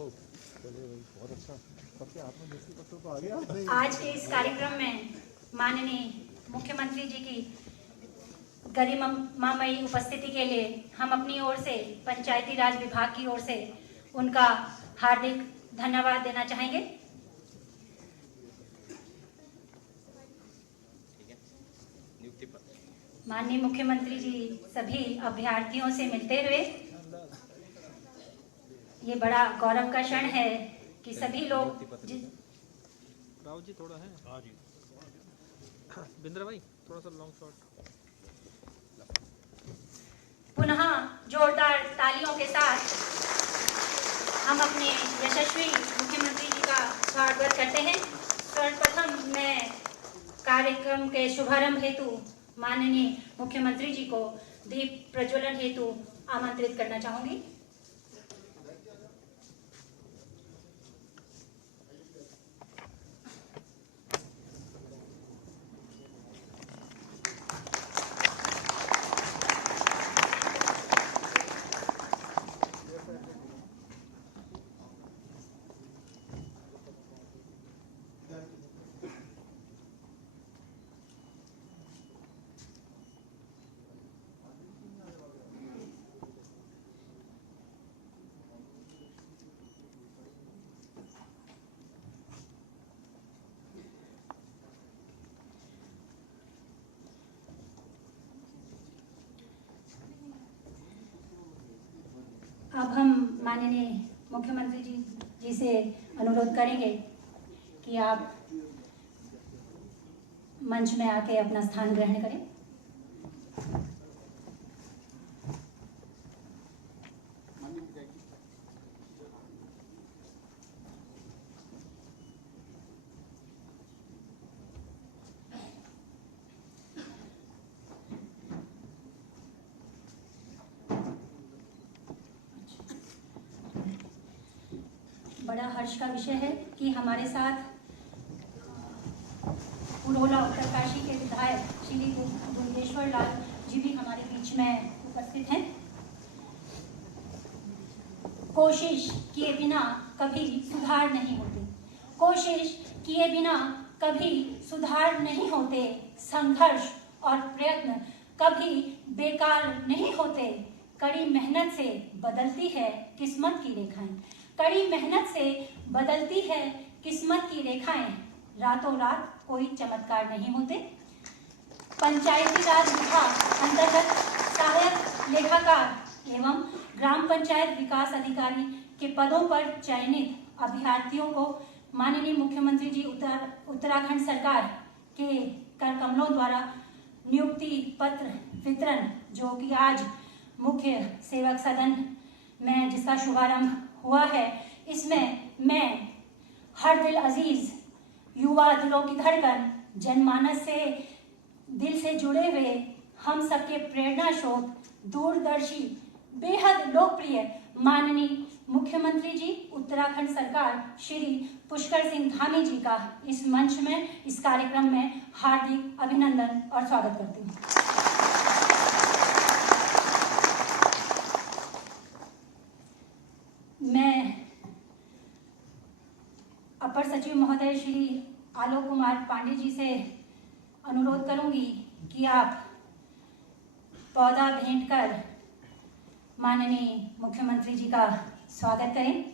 बहुत अच्छा सबके हाथ में नियुक्ति पत्र तो आ गया। आज के इस कार्यक्रम में माननीय मुख्यमंत्री जी की गरिमामयी उपस्थिति के लिए हम अपनी ओर से पंचायती राज विभाग की ओर से उनका हार्दिक धन्यवाद देना चाहेंगे। माननीय मुख्यमंत्री जी सभी अभ्यर्थियों से मिलते हुए ये बड़ा गौरव का क्षण है कि सभी लोग राव जी थोड़ा है। हाँ जी बिंद्रा भाई थोड़ा सा लॉन्ग शॉट। पुनः जोरदार तालियों के साथ हम अपने यशस्वी मुख्यमंत्री जी का स्वागत करते हैं। सर्वप्रथम मैं कार्यक्रम के शुभारंभ हेतु माननीय मुख्यमंत्री जी को दीप प्रज्वलन हेतु आमंत्रित करना चाहूंगी। अब हम माननीय मुख्यमंत्री जी से अनुरोध करेंगे कि आप मंच में आके अपना स्थान ग्रहण करें। बड़ा हर्ष का विषय है कि हमारे साथ पुरोला उत्तरकाशी के विधायक श्री दुर्गेश्वर लाल जी भी हमारे बीच में उपस्थित हैं। कोशिश किए बिना कभी सुधार नहीं होते, कोशिश किए बिना कभी सुधार नहीं होते, संघर्ष और प्रयत्न कभी बेकार नहीं होते। कड़ी मेहनत से बदलती है किस्मत की रेखाएं, कड़ी मेहनत से बदलती है किस्मत की रेखाएं, रातों रात कोई चमत्कार नहीं होते। पंचायती राज विभाग अंतर्गत सहायक लेखाकार एवं ग्राम पंचायत विकास अधिकारी के पदों पर चयनित अभ्यर्थियों को माननीय मुख्यमंत्री जी उत्तराखंड सरकार के कर कमलों द्वारा नियुक्ति पत्र वितरण, जो कि आज मुख्य सेवक सदन में जिसका शुभारंभ हुआ है, इसमें मैं हर दिल अजीज, युवा दिलों की धड़कन, जनमानस से दिल से जुड़े हुए हम सबके प्रेरणा स्रोत, दूरदर्शी, बेहद लोकप्रिय माननीय मुख्यमंत्री जी उत्तराखंड सरकार श्री पुष्कर सिंह धामी जी का इस मंच में, इस कार्यक्रम में हार्दिक अभिनंदन और स्वागत करती हूँ। मैं अपर सचिव महोदय श्री आलोक कुमार पांडे जी से अनुरोध करूंगी कि आप पौधा भेंट कर माननीय मुख्यमंत्री जी का स्वागत करें।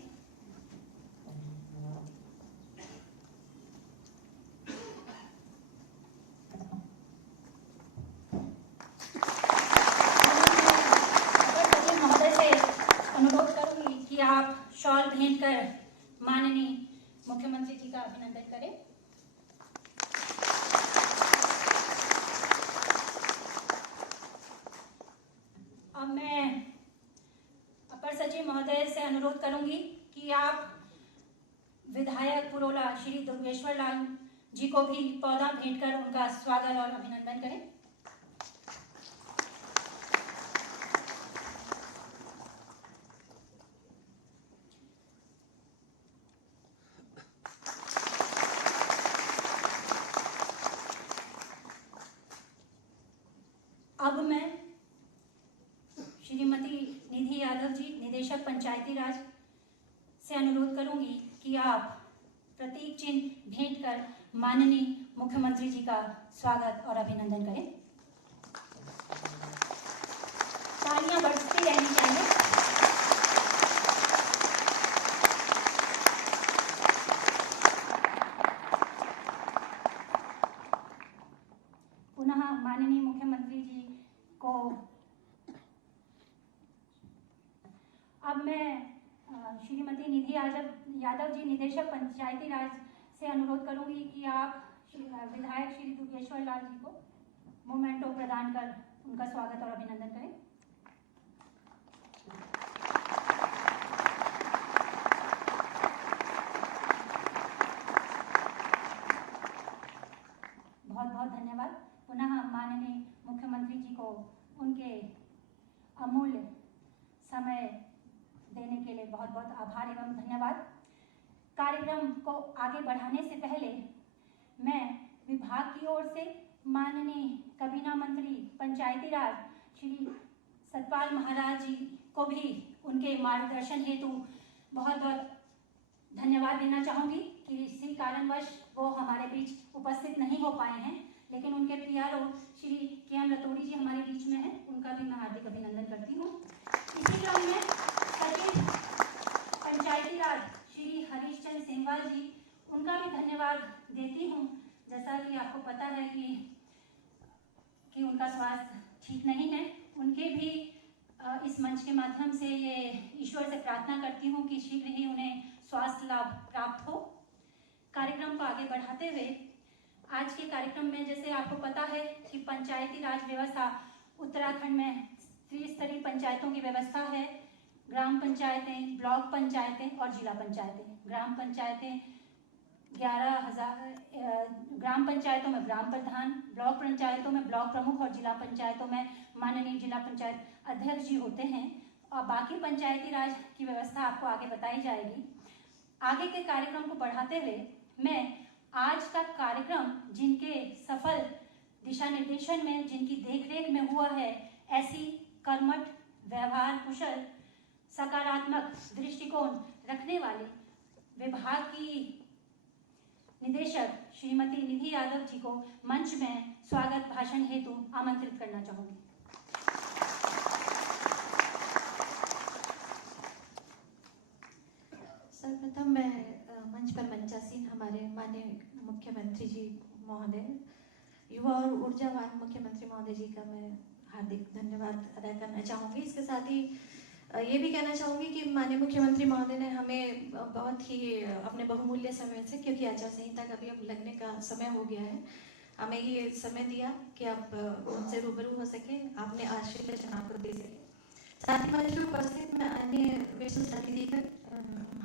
अपर सचिव महोदय से अनुरोध करूंगी कि आप शॉल भेंट कर माननीय मुख्यमंत्री जी का अभिनंदन करें। अब मैं अपर सचिव महोदय से अनुरोध करूंगी कि आप विधायक पुरोला श्री दुर्गेश्वर लाल जी को भी पौधा भेंट कर उनका स्वागत और अभिनंदन करें। अब मैं श्रीमती निधि यादव जी, निदेशक पंचायती राज से से अनुरोध करूंगी कि आप प्रतीक चिन्ह भेंट कर माननीय मुख्यमंत्री जी का स्वागत और अभिनंदन करें। तालियां बरसती रहनी चाहिए। पुनः माननीय मुख्यमंत्री जी को अब मैं श्रीमती निधि यादव जी, निदेशक पंचायती राज, से अनुरोध करूंगी कि आप विधायक श्री दुर्गेश्वर लाल जी को मोमेंटो प्रदान कर उनका स्वागत और अभिनंदन करें। बहुत बहुत धन्यवाद। पुनः माननीय मुख्यमंत्री जी को उनके अमूल्य समय देने के लिए बहुत बहुत आभार एवं धन्यवाद। कार्यक्रम को आगे बढ़ाने से पहले मैं विभाग की ओर से माननीय काबीना मंत्री पंचायती राज श्री सतपाल महाराज जी को भी उनके मार्गदर्शन हेतु बहुत बहुत धन्यवाद देना चाहूँगी कि इसी कारणवश वो हमारे बीच उपस्थित नहीं हो पाए हैं, लेकिन उनके पीआरओ श्री के.एम. रतोड़ी जी हमारे बीच में हैं, उनका भी मैं हार्दिक अभिनंदन करती हूँ। इसी क्रम में सचिव पंचायती राज श्री हरीश चंद्र सेमवाल जी, उनका भी धन्यवाद देती हूँ। जैसा कि आपको पता है कि उनका स्वास्थ्य ठीक नहीं है, उनके भी इस मंच के माध्यम से ये ईश्वर से प्रार्थना करती हूँ कि शीघ्र ही उन्हें स्वास्थ्य लाभ प्राप्त हो। कार्यक्रम को आगे बढ़ाते हुए आज के कार्यक्रम में, जैसे आपको पता है कि पंचायती राज व्यवस्था उत्तराखंड में त्रिस्तरीय पंचायतों की व्यवस्था है। ग्राम पंचायतें, ब्लॉक पंचायतें और जिला पंचायतें। ग्राम पंचायतें 11,000, ग्राम पंचायतों में ग्राम प्रधान, ब्लॉक पंचायतों में ब्लॉक प्रमुख और जिला पंचायतों में माननीय जिला पंचायत अध्यक्ष जी होते हैं। और बाकी पंचायती राज की व्यवस्था आपको आगे बताई जाएगी। आगे के कार्यक्रम को बढ़ाते हुए मैं आज का कार्यक्रम जिनके सफल दिशा निर्देशन में, जिनकी देखरेख में हुआ है, ऐसी कर्मठ, व्यवहार कुशल, सकारात्मक दृष्टिकोण रखने वाले विभाग की निदेशक श्रीमती निधि यादव जी को मंच में स्वागत भाषण हेतु आमंत्रित करना चाहूंगी। सर्वप्रथम मैं मंच पर मंचासीन हमारे माननीय मुख्यमंत्री जी महोदय, युवा और ऊर्जावान मुख्यमंत्री महोदय जी का मैं हार्दिक धन्यवाद अदा करना चाहूँगी। इसके साथ ही ये भी कहना चाहूँगी कि माननीय मुख्यमंत्री महोदय ने हमें बहुत ही अपने बहुमूल्य समय से, क्योंकि आचार संहिता का भी अब लगने का समय हो गया है, हमें ये समय दिया कि आप उनसे रूबरू हो सके, आपने आशीर्वाद चुनाव को दे सके। साथ ही मंच में उपस्थित में अन्य विशिष्ट अतिथिगण,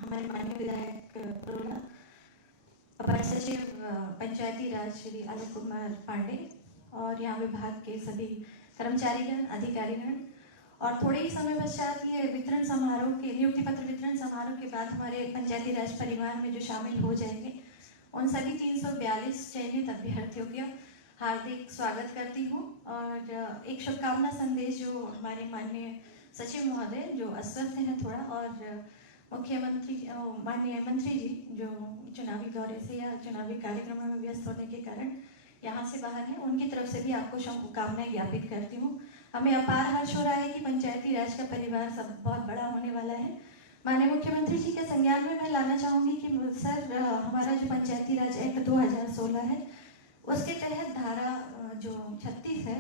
हमारे माननीय विधायक प्रोला, अपर सचिव पंचायती राज श्री अमित कुमार पांडे और यहाँ विभाग के सभी कर्मचारीगण, अधिकारीगण, और थोड़े ही समय पश्चात ये वितरण समारोह के, नियुक्ति पत्र वितरण समारोह के बाद हमारे पंचायती राज परिवार में जो शामिल हो जाएंगे, उन सभी 342 चयनित अभ्यर्थियों का हार्दिक स्वागत करती हूँ। और एक शुभकामना संदेश जो हमारे माननीय सचिव महोदय जो अस्वस्थ हैं थोड़ा, और मुख्यमंत्री माननीय मंत्री जी जो चुनावी दौरे से या चुनावी कार्यक्रमों में व्यस्त होने के कारण यहाँ से बाहर हैं, उनकी तरफ से भी आपको शुभकामनाएं ज्ञापित करती हूँ। हमें अपार हर्ष हो रहा है कि पंचायती राज का परिवार सब बहुत बड़ा होने वाला है। माननीय मुख्यमंत्री जी के संज्ञान में मैं लाना चाहूँगी कि सर, हमारा जो पंचायती राज एक्ट 2016 है, उसके तहत धारा जो 36 है,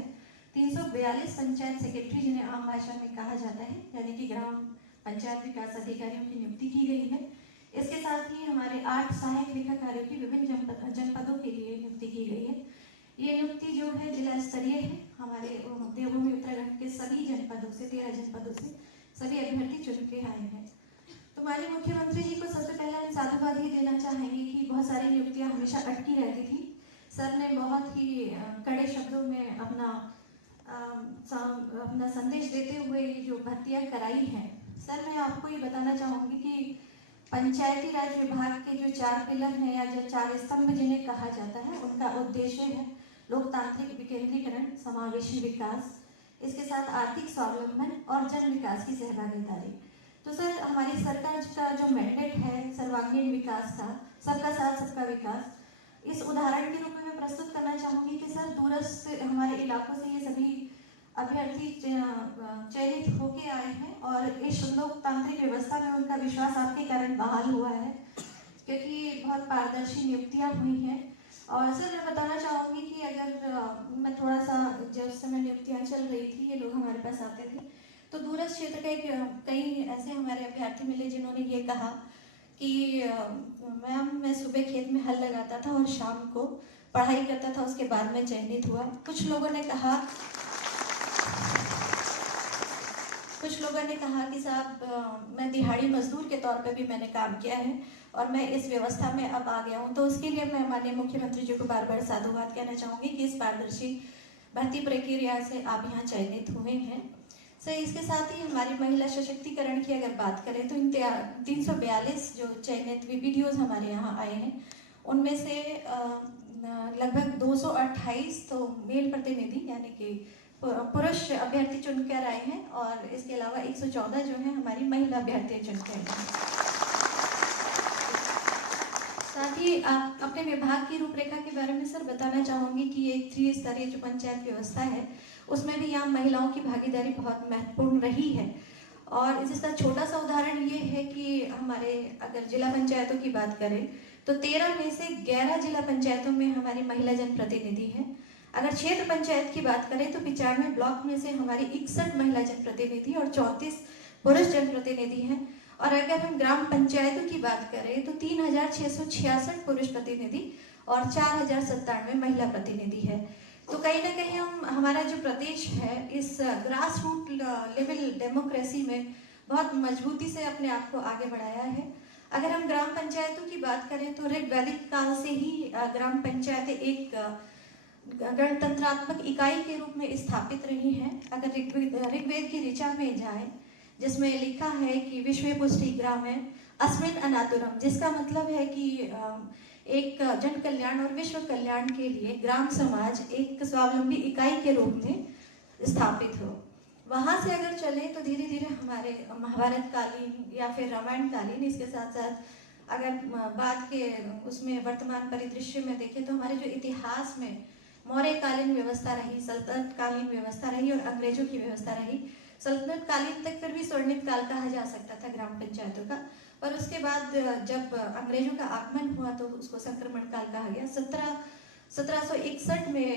342 पंचायत सेक्रेटरी जिन्हें आम भाषा में कहा जाता है, यानी कि ग्राम पंचायत विकास अधिकारियों की नियुक्ति की गई है। इसके साथ ही हमारे 8 सहायक लेखाकारों की विभिन्न जनपदों के लिए नियुक्ति की गई है। ये नियुक्ति जो है जिला स्तरीय है। हमारे देवभूमि उत्तराखंड के सभी जनपदों से, 13 जनपदों से सभी अभ्यर्थी चुन के आए हैं। तो माननीय मुख्यमंत्री जी को सबसे पहले हम साधुवाद ही देना चाहेंगे कि बहुत सारी नियुक्तियां हमेशा अटकी रहती थी। सर ने बहुत ही कड़े शब्दों में अपना संदेश देते हुए ये जो भर्तियां कराई हैं। सर, मैं आपको ये बताना चाहूँगी कि पंचायती राज विभाग के जो 4 पिलर हैं या जो 4 स्तंभ जिन्हें कहा जाता है, उनका उद्देश्य है लोकतांत्रिक विकेंद्रीकरण, समावेशी विकास, इसके साथ आर्थिक स्वावलंबन और जन विकास की सहभागीदारी। तो सर, हमारी सरकार का जो मैंडेट है सर्वांगीण विकास था, सबका साथ सबका विकास, इस उदाहरण के रूप में मैं प्रस्तुत करना चाहूँगी कि सर दूरस्थ हमारे इलाकों से ये सभी अभ्यर्थी चयनित होके आए हैं और इस लोकतांत्रिक व्यवस्था में उनका विश्वास आपके कारण बहाल हुआ है, क्योंकि बहुत पारदर्शी नियुक्तियाँ हुई हैं। और सर मैं बताना चाहूँगी कि अगर मैं थोड़ा सा, जब उस समय नियुक्तियाँ चल रही थी, ये लोग हमारे पास आते थे, तो दूरस्थ क्षेत्र के कई ऐसे हमारे अभ्यर्थी मिले जिन्होंने ये कहा कि मैम मैं सुबह खेत में हल लगाता था और शाम को पढ़ाई करता था, उसके बाद में चयनित हुआ। कुछ लोगों ने कहा कि साहब मैं दिहाड़ी मजदूर के तौर पे भी मैंने काम किया है और मैं इस व्यवस्था में अब आ गया हूँ। तो उसके लिए मैं माननीय मुख्यमंत्री जी को बार बार साधुवाद कहना चाहूँगी कि इस पारदर्शी भर्ती प्रक्रिया से आप यहाँ चयनित हुए हैं। सर इसके साथ ही हमारी महिला सशक्तिकरण की अगर बात करें तो 342 जो चयनित वीडियोज़ हमारे यहाँ आए हैं, उनमें से लगभग 228 तो मेल प्रतिनिधि यानी कि पुरुष अभ्यर्थी चुनकर आए हैं और इसके अलावा 114 जो है हमारी महिला अभ्यर्थी चुनकर आए हैं। साथ ही आप अपने विभाग की रूपरेखा के बारे में सर बताना चाहूँगी कि ये 3 स्तरीय जो पंचायत व्यवस्था है उसमें भी यहाँ महिलाओं की भागीदारी बहुत महत्वपूर्ण रही है। और इसका छोटा सा उदाहरण ये है कि हमारे अगर जिला पंचायतों की बात करें तो 13 में से 11 जिला पंचायतों में हमारी महिला जनप्रतिनिधि है। अगर क्षेत्र पंचायत की बात करें तो 95 ब्लॉक में से हमारी 61 महिला जनप्रतिनिधि और 34 पुरुष जनप्रतिनिधि हैं। और अगर हम ग्राम पंचायतों की बात करें तो 3666 पुरुष प्रतिनिधि और 4097 महिला प्रतिनिधि है। तो कहीं ना कहीं हमारा जो प्रदेश है इस ग्रास रूट लेवल डेमोक्रेसी में बहुत मजबूती से अपने आप को आगे बढ़ाया है। अगर हम ग्राम पंचायतों की बात करें तो ऋग्वैदिक काल से ही ग्राम पंचायतें एक गणतंत्रात्मक इकाई के रूप में स्थापित रही हैं। अगर ऋग्वेद की ऋचा में जाए जिसमें लिखा है कि विश्व पुष्टि ग्राम है अस्मिन अनातुरम, जिसका मतलब है कि एक जन कल्याण और विश्व कल्याण के लिए ग्राम समाज एक स्वावलंबी इकाई के रूप में स्थापित हो। वहाँ से अगर चले तो धीरे धीरे हमारे महाभारत कालीन या फिर रामायण कालीन, इसके साथ साथ अगर बात के उसमें वर्तमान परिदृश्य में देखें तो हमारे जो इतिहास में मौर्य कालीन व्यवस्था रही, सल्तनत कालीन व्यवस्था रही और अंग्रेजों की व्यवस्था रही। सल्तनत कालीन तक फिर भी स्वर्णिम काल कहा जा सकता था ग्राम पंचायतों का, पर उसके बाद जब अंग्रेजों का आगमन हुआ तो उसको संक्रमण काल कहा गया। 1761 में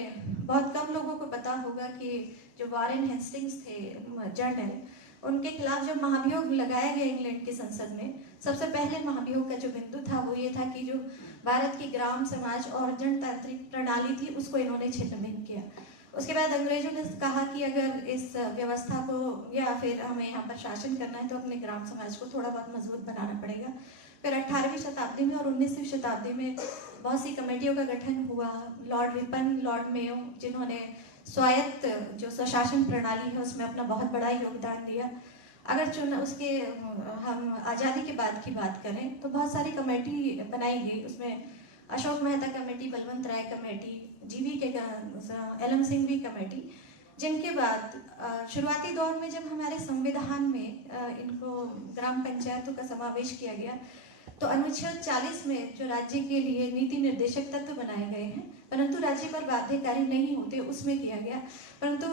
बहुत कम लोगों को पता होगा कि जो वॉरेन हेस्टिंग्स थे जनरल, उनके खिलाफ जब महाभियोग लगाया गया इंग्लैंड की संसद में, सबसे पहले महाभियोग का जो बिंदु था वो ये था कि जो भारत की ग्राम समाज और जनतांत्रिक प्रणाली थी उसको इन्होंने छिन्न-भिन्न किया। उसके बाद अंग्रेजों ने कहा कि अगर इस व्यवस्था को या फिर हमें यहाँ पर शासन करना है तो अपने ग्राम समाज को थोड़ा बहुत मजबूत बनाना पड़ेगा। फिर 18वीं शताब्दी में और 19वीं शताब्दी में बहुत सी कमेटियों का गठन हुआ। लॉर्ड रिपन, लॉर्ड मेयो, जिन्होंने स्वायत्त जो स्वशासन प्रणाली है उसमें अपना बहुत बड़ा योगदान दिया। अगर उसके हम आज़ादी के बाद की बात करें तो बहुत सारी कमेटी बनाई गई। उसमें अशोक मेहता कमेटी, बलवंत राय कमेटी, जीवी के एलएम सिंघवी कमेटी, जिनके बाद शुरुआती दौर में जब हमारे संविधान में इनको ग्राम पंचायतों का समावेश किया गया तो अनुच्छेद 40 में जो राज्य के लिए नीति निर्देशक तत्व बनाए गए हैं परंतु राज्य पर बाध्यकारी नहीं होते, उसमें किया गया। परंतु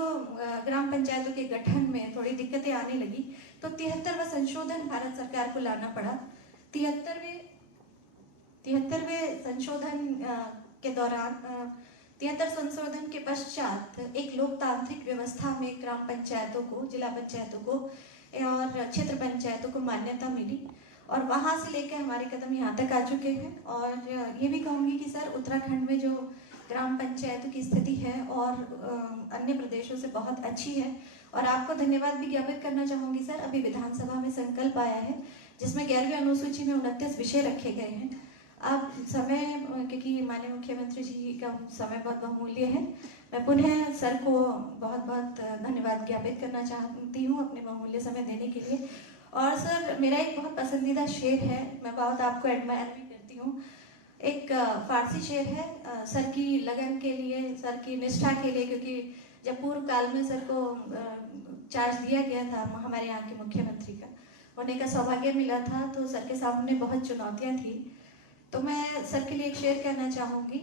ग्राम पंचायतों के गठन में थोड़ी दिक्कतें आने लगी तो 73वां संशोधन भारत सरकार को लाना पड़ा। 73वें संशोधन के दौरान 73 संशोधन के पश्चात एक लोकतांत्रिक व्यवस्था में ग्राम पंचायतों को, जिला पंचायतों को और क्षेत्र पंचायतों को मान्यता मिली और वहाँ से लेकर हमारे कदम यहाँ तक आ चुके हैं। और ये भी कहूँगी कि सर उत्तराखंड में जो ग्राम पंचायतों की स्थिति है और अन्य प्रदेशों से बहुत अच्छी है। और आपको धन्यवाद भी ज्ञापित करना चाहूँगी सर, अभी विधानसभा में संकल्प आया है जिसमें 11वीं अनुसूची में 29 विषय रखे गए हैं। अब समय, क्योंकि माननीय मुख्यमंत्री जी का समय बहुत बहुमूल्य है, मैं पुनः सर को बहुत बहुत धन्यवाद ज्ञापित करना चाहती हूँ अपने बहुमूल्य समय देने के लिए। और सर मेरा एक बहुत पसंदीदा शेर है, मैं बहुत आपको एडमायर भी करती हूँ। एक फारसी शेर है, सर की लगन के लिए, सर की निष्ठा के लिए, क्योंकि जब पूर्व काल में सर को चार्ज दिया गया था हमारे यहाँ के मुख्यमंत्री का होने का सौभाग्य मिला था, तो सर के सामने बहुत चुनौतियां थी। तो मैं सर के लिए एक शेर कहना चाहूँगी।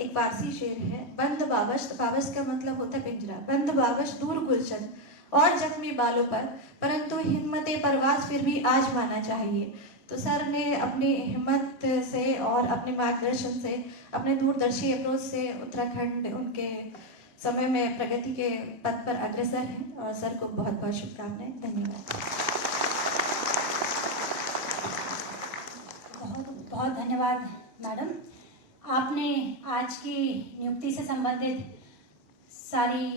एक फारसी शेर है, बंद बावश, बावश का मतलब होता है पिंजरा। बंद बावश दूर गुलशन और जख्मी बालों पर, परंतु हिम्मत परवाज फिर भी आजमाना चाहिए। तो सर ने अपनी हिम्मत से और अपने मार्गदर्शन से, अपने दूरदर्शी अप्रोच से उत्तराखंड उनके समय में प्रगति के पथ पर अग्रसर हैं, और सर को बहुत बहुत शुभकामनाएं। धन्यवाद। बहुत बहुत धन्यवाद मैडम। आपने आज की नियुक्ति से संबंधित सारी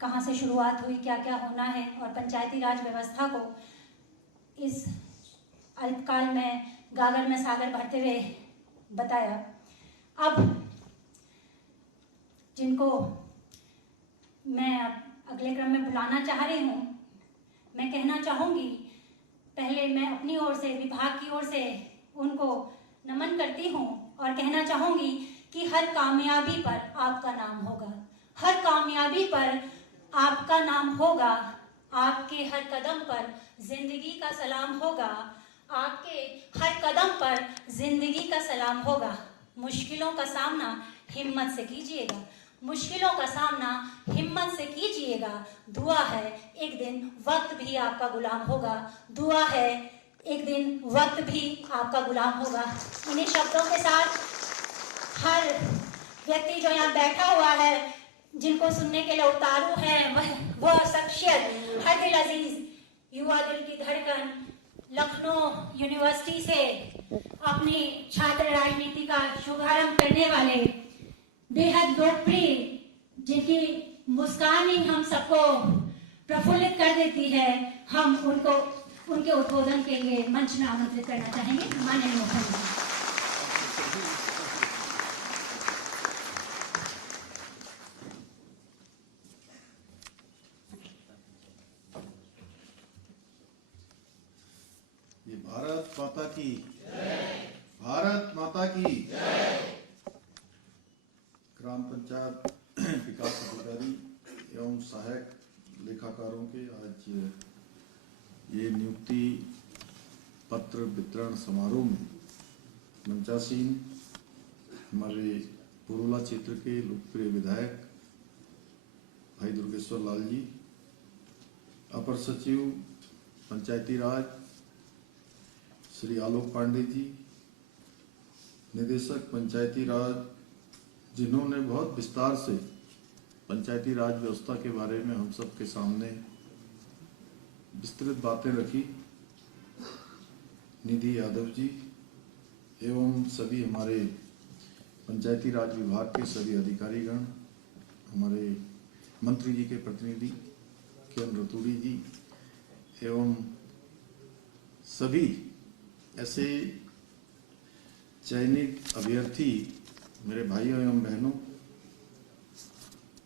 कहाँ से शुरुआत हुई, क्या क्या होना है, और पंचायती राज व्यवस्था को इस अल्पकाल में गागर में सागर भरते हुए बताया। अब जिनको मैं अगले क्रम में बुलाना चाह रही हूँ, मैं कहना चाहूँगी, पहले मैं अपनी ओर से, विभाग की ओर से उनको नमन करती हूँ और कहना चाहूँगी कि हर कामयाबी पर आपका नाम होगा, हर कामयाबी पर आपका नाम होगा, आपके हर कदम पर जिंदगी का सलाम होगा, आपके हर कदम पर जिंदगी का सलाम होगा। मुश्किलों का सामना हिम्मत से कीजिएगा, मुश्किलों का सामना हिम्मत से कीजिएगा। दुआ है एक दिन वक्त भी आपका गुलाम होगा, दुआ है एक दिन वक्त भी आपका गुलाम होगा। इन्हीं शब्दों के साथ हर व्यक्ति जो यहाँ बैठा हुआ है, जिनको सुनने के लिए उतारू है, वह शख्सियत हर दिल अजीज, युवा दिल की धड़कन, लखनऊ यूनिवर्सिटी से अपनी छात्र राजनीति का शुभारंभ करने वाले, बेहद लोकप्रिय, जिनकी मुस्कान ही हम सबको प्रफुल्लित कर देती है, हम उनको उनके उद्बोधन के लिए मंच में आमंत्रित करना चाहेंगे। माननीय मुख्यमंत्री। ये भारत माता की जय, भारत माता की जय। ग्राम पंचायत विकास अधिकारी एवं सहायक लेखाकारों के आज ये नियुक्ति पत्र वितरण समारोह में मंचासीन हमारे पुरुला क्षेत्र के लोकप्रिय विधायक भाई दुर्गेश्वर लाल जी, अपर सचिव पंचायती राज श्री आलोक पांडे जी, निदेशक पंचायती राज, जिन्होंने बहुत विस्तार से पंचायती राज व्यवस्था के बारे में हम सब के सामने विस्तृत बातें रखी, निधि यादव जी एवं सभी हमारे पंचायती राज विभाग के सभी अधिकारीगण, हमारे मंत्री जी के प्रतिनिधि किरण रतूड़ी जी एवं सभी ऐसे चयनित अभ्यर्थी मेरे भाइयों एवं बहनों,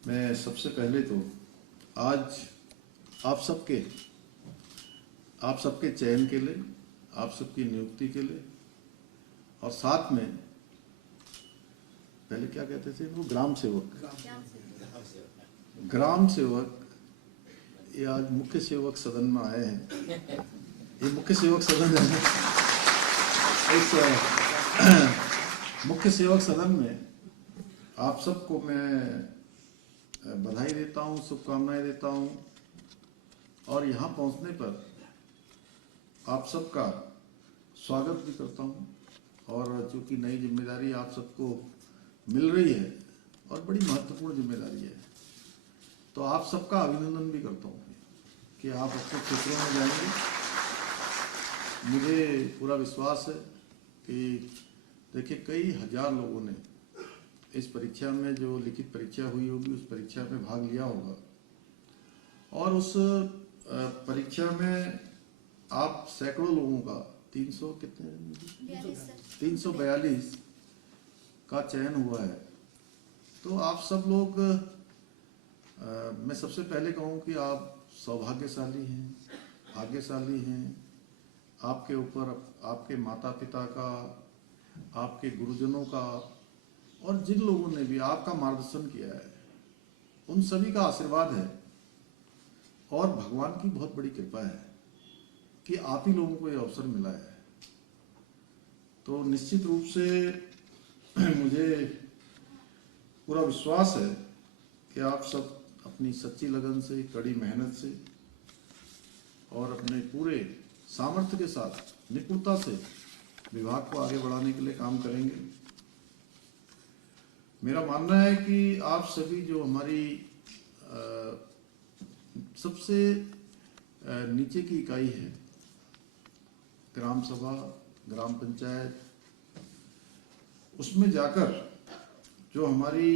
मैं सबसे पहले तो आज आप सबके चयन के लिए, आप सबकी नियुक्ति के लिए, और साथ में पहले क्या कहते थे वो, ग्राम सेवक, ये आज मुख्य सेवक सदन में आए हैं। ये मुख्य सेवक सदन है। इस मुख्य सेवक सदन में आप सबको मैं बधाई देता हूँ, शुभकामनाएं देता हूँ, और यहाँ पहुँचने पर आप सबका स्वागत भी करता हूँ। और चूँकि नई जिम्मेदारी आप सबको मिल रही है और बड़ी महत्वपूर्ण जिम्मेदारी है, तो आप सबका अभिनंदन भी करता हूँ कि आप अपने क्षेत्रों में जाएंगे। मुझे पूरा विश्वास है कि देखिए कई हजार लोगों ने इस परीक्षा में, जो लिखित परीक्षा हुई होगी, उस परीक्षा में भाग लिया होगा, और उस परीक्षा में आप सैकड़ों लोगों का 342 का चयन हुआ है। तो आप सब लोग, मैं सबसे पहले कहूँ कि आप सौभाग्यशाली हैं, भाग्यशाली हैं। आपके ऊपर आपके माता पिता का, आपके गुरुजनों का, और जिन लोगों ने भी आपका मार्गदर्शन किया है, उन सभी का आशीर्वाद है और भगवान की बहुत बड़ी कृपा है। कि आप ही लोगों को ये अवसर मिला है। तो निश्चित रूप से मुझे पूरा विश्वास है कि आप सब अपनी सच्ची लगन से, कड़ी मेहनत से और अपने पूरे सामर्थ्य के साथ, निपुणता से विभाग को आगे बढ़ाने के लिए काम करेंगे। मेरा मानना है कि आप सभी जो हमारी सबसे नीचे की इकाई है, ग्राम सभा, ग्राम पंचायत, उसमें जाकर जो हमारी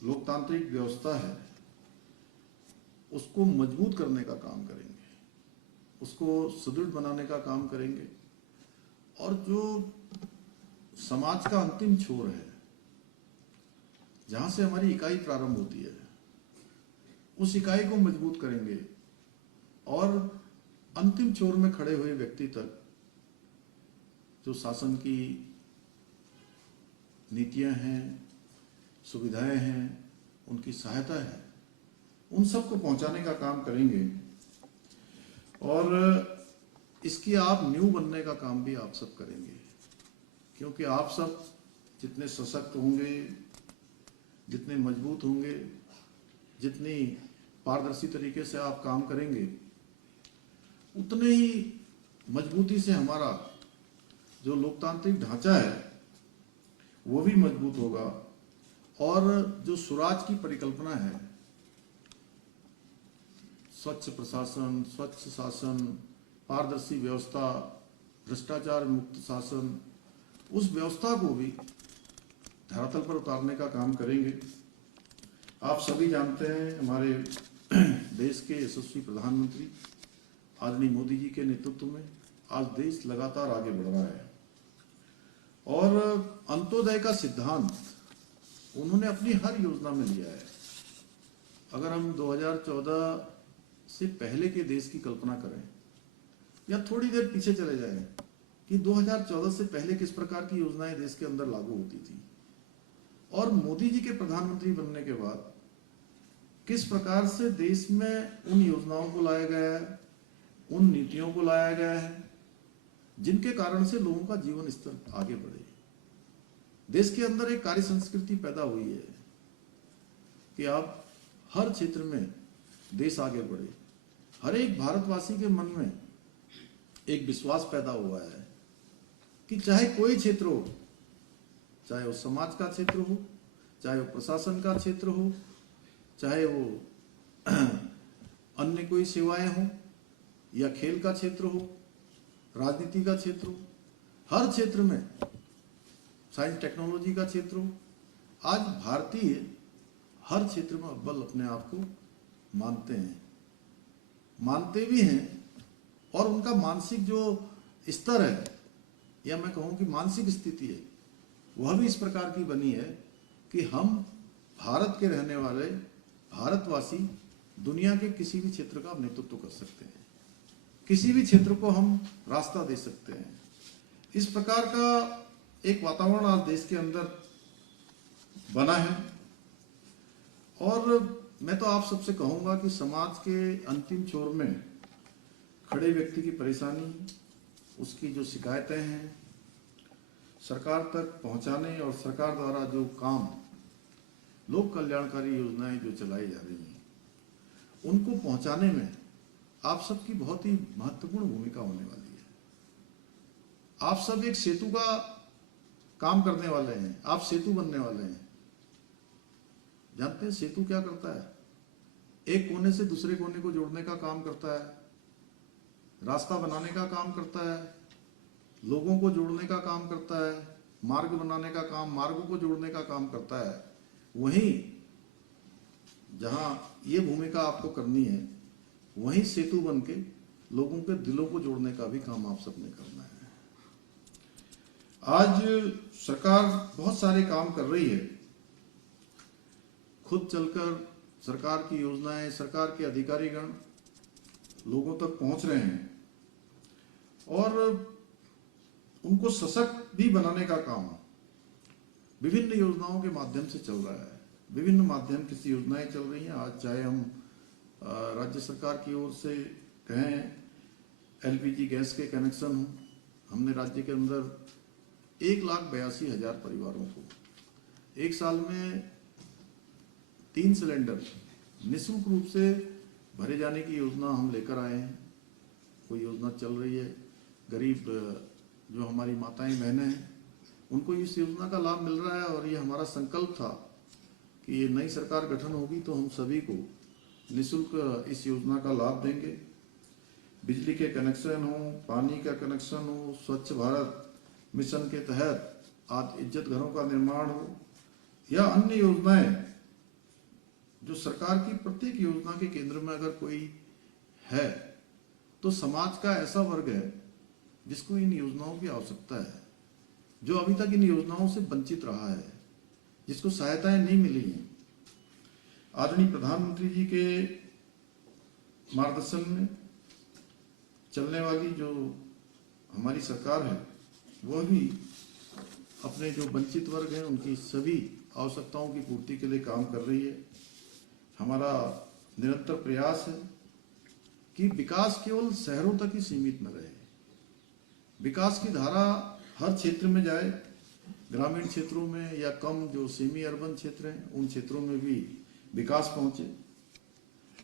लोकतांत्रिक व्यवस्था है उसको मजबूत करने का काम करेंगे, उसको सुदृढ़ बनाने का काम करेंगे। और जो समाज का अंतिम छोर है, जहां से हमारी इकाई प्रारंभ होती है, उस इकाई को मजबूत करेंगे और अंतिम छोर में खड़े हुए व्यक्ति तक जो शासन की नीतियां हैं, सुविधाएं हैं, उनकी सहायता है, उन सबको पहुंचाने का काम करेंगे। और इसकी आप नींव बनने का काम भी आप सब करेंगे, क्योंकि आप सब जितने सशक्त होंगे, जितने मजबूत होंगे, जितनी पारदर्शी तरीके से आप काम करेंगे, उतने ही मजबूती से हमारा जो लोकतांत्रिक ढांचा है वो भी मजबूत होगा। और जो स्वराज की परिकल्पना है, स्वच्छ प्रशासन, स्वच्छ शासन, पारदर्शी व्यवस्था, भ्रष्टाचार मुक्त शासन, उस व्यवस्था को भी धरातल पर उतारने का काम करेंगे। आप सभी जानते हैं, हमारे देश के यशस्वी प्रधानमंत्री आदरणीय मोदी जी के नेतृत्व में आज देश लगातार आगे बढ़ रहा है और अंत्योदय का सिद्धांत उन्होंने अपनी हर योजना में लिया है। अगर हम 2014 से पहले के देश की कल्पना करें या थोड़ी देर पीछे चले जाएं कि 2014 से पहले किस प्रकार की योजनाएं देश के अंदर लागू होती थी और मोदी जी के प्रधानमंत्री बनने के बाद किस प्रकार से देश में उन योजनाओं को लाया गया है, उन नीतियों को लाया गया है जिनके कारण से लोगों का जीवन स्तर आगे बढ़े। देश के अंदर एक कार्य संस्कृति पैदा हुई है कि आप हर क्षेत्र में देश आगे बढ़े। हर एक भारतवासी के मन में एक विश्वास पैदा हुआ है कि चाहे कोई क्षेत्र हो, चाहे वो समाज का क्षेत्र हो, चाहे वो प्रशासन का क्षेत्र हो, चाहे वो अन्य कोई सेवाएं हो या खेल का क्षेत्र हो, राजनीति का क्षेत्र हो, हर क्षेत्र में, साइंस टेक्नोलॉजी का क्षेत्र हो, आज भारतीय हर क्षेत्र में अव्वल अपने आप को मानते भी हैं। और उनका मानसिक जो स्तर है, या मैं कहूँ कि मानसिक स्थिति है, वह भी इस प्रकार की बनी है कि हम भारत के रहने वाले भारतवासी दुनिया के किसी भी क्षेत्र का नेतृत्व कर सकते हैं, किसी भी क्षेत्र को हम रास्ता दे सकते हैं। इस प्रकार का एक वातावरण आज देश के अंदर बना है। और मैं तो आप सबसे कहूंगा कि समाज के अंतिम छोर में खड़े व्यक्ति की परेशानी, उसकी जो शिकायतें हैं, सरकार तक पहुंचाने और सरकार द्वारा जो काम, लोक कल्याणकारी योजनाएं जो चलाई जा रही हैं, उनको पहुंचाने में आप सबकी बहुत ही महत्वपूर्ण भूमिका होने वाली है। आप सब एक सेतु का काम करने वाले हैं, आप सेतु बनने वाले हैं। जानते हैं सेतु क्या करता है? एक कोने से दूसरे कोने को जोड़ने का काम करता है, रास्ता बनाने का काम करता है, लोगों को जोड़ने का काम करता है, मार्ग बनाने का काम, मार्गों को जोड़ने का काम करता है। वहीं जहां ये भूमिका आपको करनी है, वहीं सेतु बन के लोगों के दिलों को जोड़ने का भी काम आप सबने करना है। आज सरकार बहुत सारे काम कर रही है, खुद चलकर सरकार की योजनाएं, सरकार के अधिकारीगण लोगों तक पहुंच रहे हैं और उनको सशक्त भी बनाने का काम विभिन्न योजनाओं के माध्यम से चल रहा है। विभिन्न माध्यम की योजनाएं चल रही हैं। आज चाहे हम राज्य सरकार की ओर से कहें एलपीजी गैस के कनेक्शन हों, हमने राज्य के अंदर 1,82,000 परिवारों को एक साल में 3 सिलेंडर निःशुल्क रूप से भरे जाने की योजना हम लेकर आए हैं। कोई योजना चल रही है, गरीब जो हमारी माताएं बहनें हैं उनको इस योजना का लाभ मिल रहा है, और ये हमारा संकल्प था कि ये नई सरकार गठन होगी तो हम सभी को निःशुल्क इस योजना का लाभ देंगे। बिजली के कनेक्शन हो, पानी का कनेक्शन हो, स्वच्छ भारत मिशन के तहत आज इज्जत घरों का निर्माण हो, या अन्य योजनाएं, जो सरकार की प्रत्येक योजना के केंद्र में अगर कोई है तो समाज का ऐसा वर्ग है जिसको इन योजनाओं की आवश्यकता है, जो अभी तक इन योजनाओं से वंचित रहा है, जिसको सहायताएं नहीं मिली हैं। आदरणीय प्रधानमंत्री जी के मार्गदर्शन में चलने वाली जो हमारी सरकार है, वह भी अपने जो वंचित वर्ग हैं उनकी सभी आवश्यकताओं की पूर्ति के लिए काम कर रही है। हमारा निरंतर प्रयास है कि विकास केवल शहरों तक ही सीमित न रहे, विकास की धारा हर क्षेत्र में जाए, ग्रामीण क्षेत्रों में या कम जो सेमी अर्बन क्षेत्र हैं उन क्षेत्रों में भी विकास पहुंचे।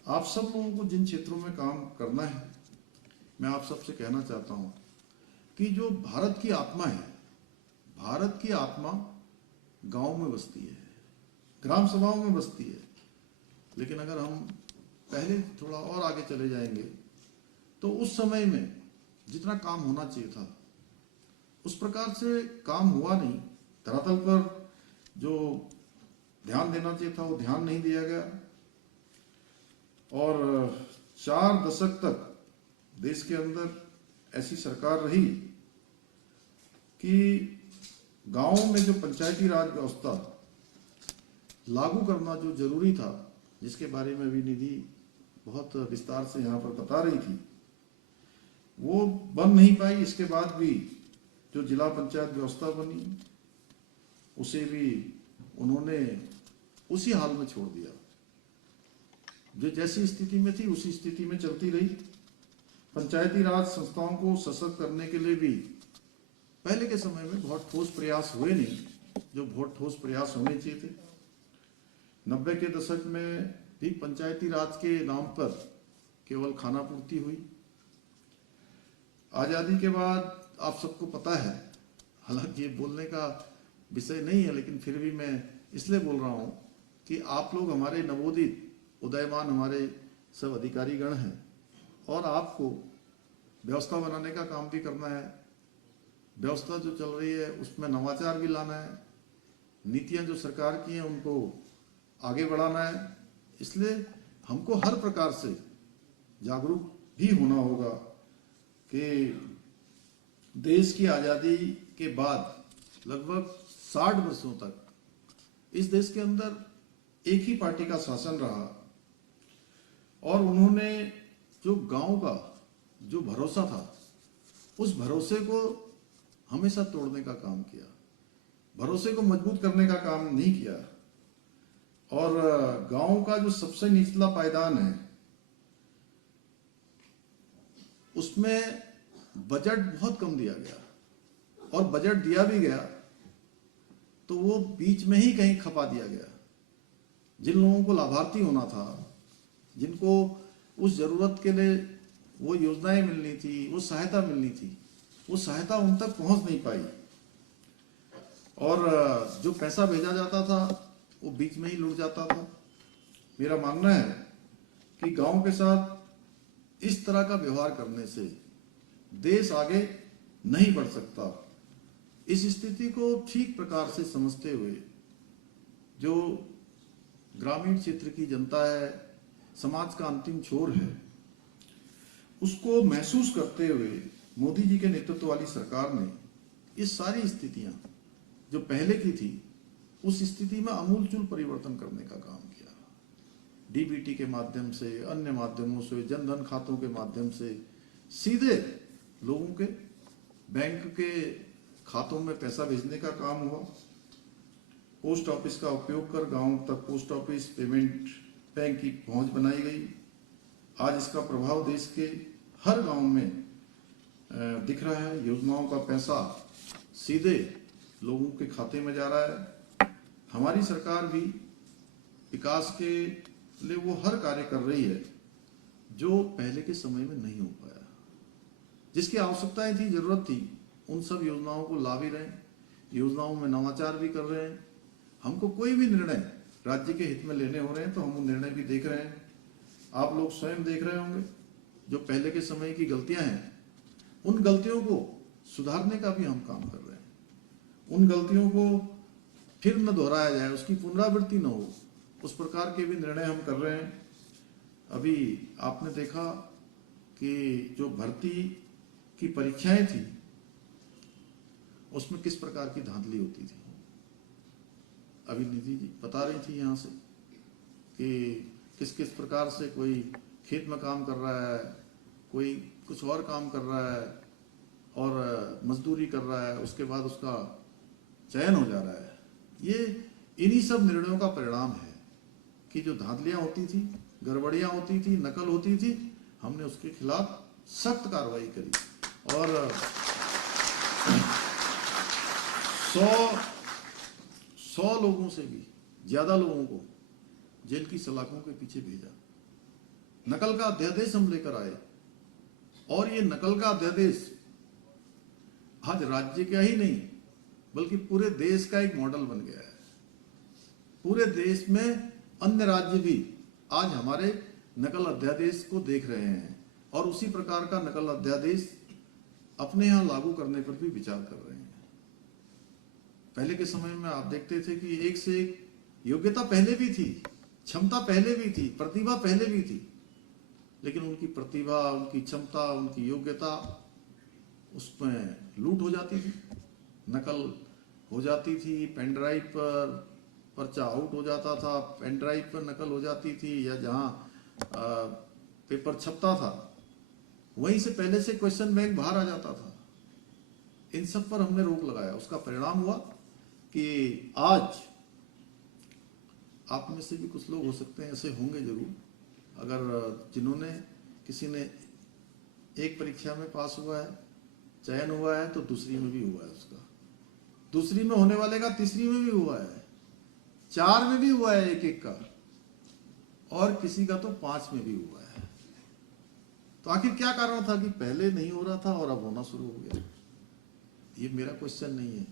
आप सब लोगों को जिन क्षेत्रों में काम करना है, मैं आप सबसे कहना चाहता हूं कि जो भारत की आत्मा है, भारत की आत्मा गांव में बसती है, ग्राम सभाओं में बसती है। लेकिन अगर हम पहले थोड़ा और आगे चले जाएंगे तो उस समय में जितना काम होना चाहिए था उस प्रकार से काम हुआ नहीं। धरातल पर जो ध्यान देना चाहिए था वो ध्यान नहीं दिया गया, और 4 दशक तक देश के अंदर ऐसी सरकार रही कि गांवों में जो पंचायती राज व्यवस्था लागू करना जो जरूरी था, जिसके बारे में भी निधि बहुत विस्तार से यहाँ पर बता रही थी, वो बन नहीं पाई। इसके बाद भी जो जिला पंचायत व्यवस्था बनी उसे भी उन्होंने उसी हाल में छोड़ दिया, जो जैसी स्थिति में थी उसी स्थिति में चलती रही। पंचायती राज संस्थाओं को सशक्त करने के लिए भी पहले के समय में बहुत ठोस प्रयास हुए नहीं, जो बहुत ठोस प्रयास होने चाहिए थे। 90 के दशक में भी पंचायती राज के नाम पर केवल खाना पूर्ति हुई। आजादी के बाद आप सबको पता है, हालांकि ये बोलने का विषय नहीं है लेकिन फिर भी मैं इसलिए बोल रहा हूं कि आप लोग हमारे नवोदित उदयमान हमारे सब अधिकारी गण हैं, और आपको व्यवस्था बनाने का काम भी करना है। व्यवस्था जो चल रही है उसमें नवाचार भी लाना है, नीतियां जो सरकार की हैं उनको आगे बढ़ाना है। इसलिए हमको हर प्रकार से जागरूक भी होना होगा कि देश की आज़ादी के बाद लगभग 60 वर्षों तक इस देश के अंदर एक ही पार्टी का शासन रहा, और उन्होंने जो गांव का जो भरोसा था उस भरोसे को हमेशा तोड़ने का काम किया, भरोसे को मजबूत करने का काम नहीं किया। और गांव का जो सबसे निचला पायदान है उसमें बजट बहुत कम दिया गया, और बजट दिया भी गया तो वो बीच में ही कहीं खपा दिया गया। जिन लोगों को लाभार्थी होना था, जिनको उस जरूरत के लिए वो योजनाएं मिलनी थी, वो सहायता मिलनी थी, वो सहायता उन तक पहुंच नहीं पाई, और जो पैसा भेजा जाता था वो बीच में ही लुट जाता था। मेरा मानना है कि गांव के साथ इस तरह का व्यवहार करने से देश आगे नहीं बढ़ सकता। इस स्थिति को ठीक प्रकार से समझते हुए जो ग्रामीण क्षेत्र की जनता है, समाज का अंतिम छोर है, उसको महसूस करते हुए मोदी जी के नेतृत्व वाली सरकार ने ये सारी स्थितियां जो पहले की थी उस स्थिति में आमूलचूल परिवर्तन करने का काम किया। डीबीटी के माध्यम से, अन्य माध्यमों से, जनधन खातों के माध्यम से सीधे लोगों के बैंक के खातों में पैसा भेजने का काम हुआ। पोस्ट ऑफिस का उपयोग कर गांव तक पोस्ट ऑफिस पेमेंट बैंक की पहुंच बनाई गई। आज इसका प्रभाव देश के हर गांव में दिख रहा है, योजनाओं का पैसा सीधे लोगों के खाते में जा रहा है। हमारी सरकार भी विकास के लिए वो हर कार्य कर रही है जो पहले के समय में नहीं हो पाया। जिसकी आवश्यकताएं थी, जरूरत थी, उन सब योजनाओं को ला भी रहे हैं, योजनाओं में नवाचार भी कर रहे हैं। हमको कोई भी निर्णय राज्य के हित में लेने हो रहे हैं तो हम वो निर्णय भी देख रहे हैं। आप लोग स्वयं देख रहे होंगे जो पहले के समय की गलतियां हैं, उन गलतियों को सुधारने का भी हम काम कर रहे हैं। उन गलतियों को फिर न दोहराया जाए, उसकी पुनरावृत्ति न हो, उस प्रकार के भी निर्णय हम कर रहे हैं। अभी आपने देखा कि जो भर्ती की परीक्षाएं थी उसमें किस प्रकार की धांधली होती थी। अभी निधि जी बता रही थी यहाँ से कि किस किस प्रकार से कोई खेत में काम कर रहा है, कोई कुछ और काम कर रहा है और मजदूरी कर रहा है, उसके बाद उसका चयन हो जा रहा है। ये इन्हीं सब निर्णयों का परिणाम है कि जो धांधलियां होती थी, गड़बड़ियां होती थी, नकल होती थी, हमने उसके खिलाफ सख्त कार्रवाई करी और 100 लोगों से भी ज्यादा लोगों को जेल की सलाखों के पीछे भेजा। नकल का अध्यादेश हम लेकर आए और ये नकल का अध्यादेश आज राज्य का ही नहीं बल्कि पूरे देश का एक मॉडल बन गया है। पूरे देश में अन्य राज्य भी आज हमारे नकल अध्यादेश को देख रहे हैं और उसी प्रकार का नकल अध्यादेश अपने यहां लागू करने पर भी विचार कर रहे हैं। पहले के समय में आप देखते थे कि एक से एक योग्यता पहले भी थी, क्षमता पहले भी थी, प्रतिभा पहले भी थी, लेकिन उनकी प्रतिभा, उनकी क्षमता, उनकी योग्यता उसमें लूट हो जाती थी, नकल हो जाती थी, पेन ड्राइव पर पर्चा आउट हो जाता था, पेन ड्राइव पर नकल हो जाती थी, या जहां पेपर छपता था वहीं से पहले से क्वेश्चन बैंक बाहर आ जाता था। इन सब पर हमने रोक लगाया। उसका परिणाम हुआ कि आज आप में से भी कुछ लोग हो सकते हैं, ऐसे होंगे जरूर, अगर जिन्होंने किसी ने एक परीक्षा में पास हुआ है, चयन हुआ है, तो दूसरी में भी हुआ है उसका, दूसरी में होने वाले का तीसरी में भी हुआ है, 4 में भी हुआ है एक एक का, और किसी का तो 5 में भी हुआ है। तो आखिर क्या कारण था कि पहले नहीं हो रहा था और अब होना शुरू हो गया? ये मेरा क्वेश्चन नहीं है,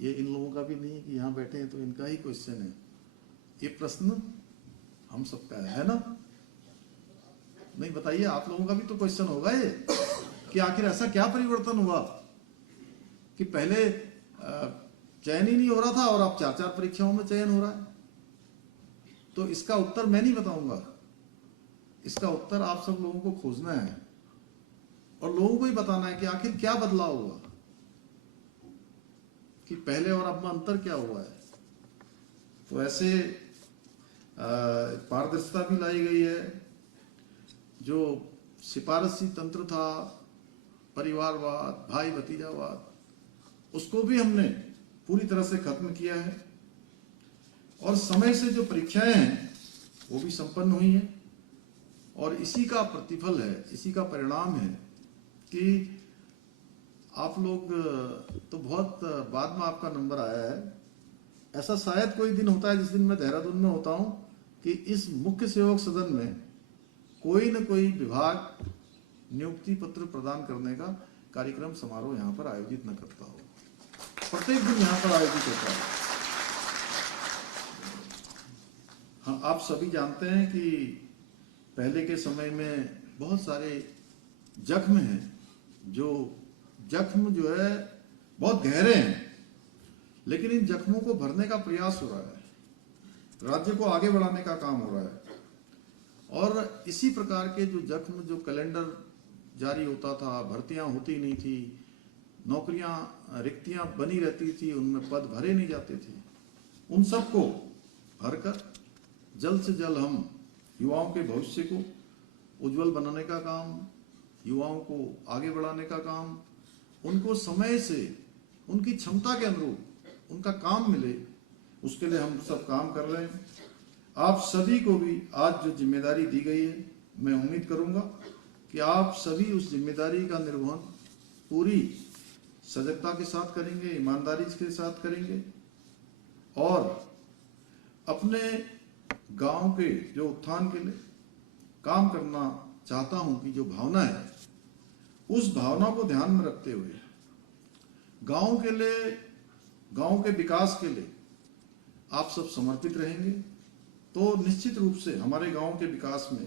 ये इन लोगों का भी नहीं है कि यहां बैठे हैं तो इनका ही क्वेश्चन है। ये प्रश्न हम सबका है ना? नहीं, बताइए, आप लोगों का भी तो क्वेश्चन होगा ये कि आखिर ऐसा क्या परिवर्तन हुआ कि पहले चयन ही नहीं हो रहा था और अब 4-4 परीक्षाओं में चयन हो रहा है। तो इसका उत्तर मैं नहीं बताऊंगा, इसका उत्तर आप सब लोगों को खोजना है और लोगों को ही बताना है कि आखिर क्या बदलाव हुआ, कि पहले और अब में अंतर क्या हुआ है। तो ऐसे पारदर्शिता भी लाई गई है। जो सिफारशी तंत्र था, परिवारवाद, भाई भतीजावाद, उसको भी हमने पूरी तरह से खत्म किया है और समय से जो परीक्षाएं हैं वो भी संपन्न हुई हैं। और इसी का प्रतिफल है, इसी का परिणाम है कि आप लोग तो बहुत बाद में आपका नंबर आया है। ऐसा शायद कोई दिन होता है जिस दिन मैं देहरादून में होता हूं कि इस मुख्य सेवक सदन में कोई न कोई विभाग नियुक्ति पत्र प्रदान करने का कार्यक्रम समारोह यहाँ पर आयोजित न करता हो। प्रत्येक दिन यहाँ पर आयोजित होता है। हाँ, आप सभी जानते हैं कि पहले के समय में बहुत सारे जख्म हैं, जो जख्म जो है बहुत गहरे हैं, लेकिन इन जख्मों को भरने का प्रयास हो रहा है, राज्य को आगे बढ़ाने का काम हो रहा है। और इसी प्रकार के जो जख्म, जो कैलेंडर जारी होता था, भर्तियां होती नहीं थी, नौकरियां, रिक्तियां बनी रहती थी, उनमें पद भरे नहीं जाते थे, उन सबको भरकर जल्द से जल्द हम युवाओं के भविष्य को उज्जवल बनाने का काम, युवाओं को आगे बढ़ाने का काम, उनको समय से उनकी क्षमता के अनुरूप उनका काम मिले, उसके लिए हम सब काम कर रहे हैं। आप सभी को भी आज जो जिम्मेदारी दी गई है, मैं उम्मीद करूंगा कि आप सभी उस जिम्मेदारी का निर्वहन पूरी सजगता के साथ करेंगे, ईमानदारी के साथ करेंगे और अपने गांव के जो उत्थान के लिए काम करना चाहता हूं कि जो भावना है, उस भावना को ध्यान में रखते हुए गांव के लिए, गांव के विकास के लिए आप सब समर्पित रहेंगे तो निश्चित रूप से हमारे गांव के विकास में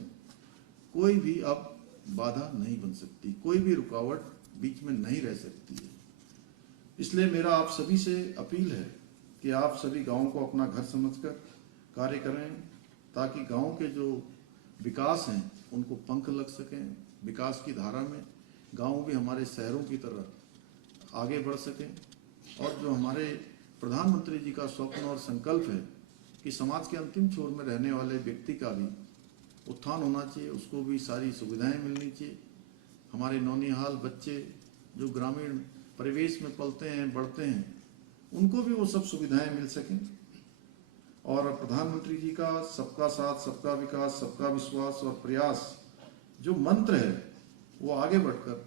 कोई भी अब बाधा नहीं बन सकती, कोई भी रुकावट बीच में नहीं रह सकती है। इसलिए मेरा आप सभी से अपील है कि आप सभी गांव को अपना घर समझकर कार्य करें ताकि गांव के जो विकास हैं उनको पंख लग सकें, विकास की धारा में गांव भी हमारे शहरों की तरह आगे बढ़ सकें और जो हमारे प्रधानमंत्री जी का स्वप्न और संकल्प है कि समाज के अंतिम छोर में रहने वाले व्यक्ति का भी उत्थान होना चाहिए, उसको भी सारी सुविधाएं मिलनी चाहिए। हमारे नौनिहाल बच्चे जो ग्रामीण परिवेश में पलते हैं, बढ़ते हैं, उनको भी वो सब सुविधाएं मिल सकें और प्रधानमंत्री जी का सबका साथ, सबका विकास, सबका विश्वास और प्रयास जो मंत्र है वो आगे बढ़कर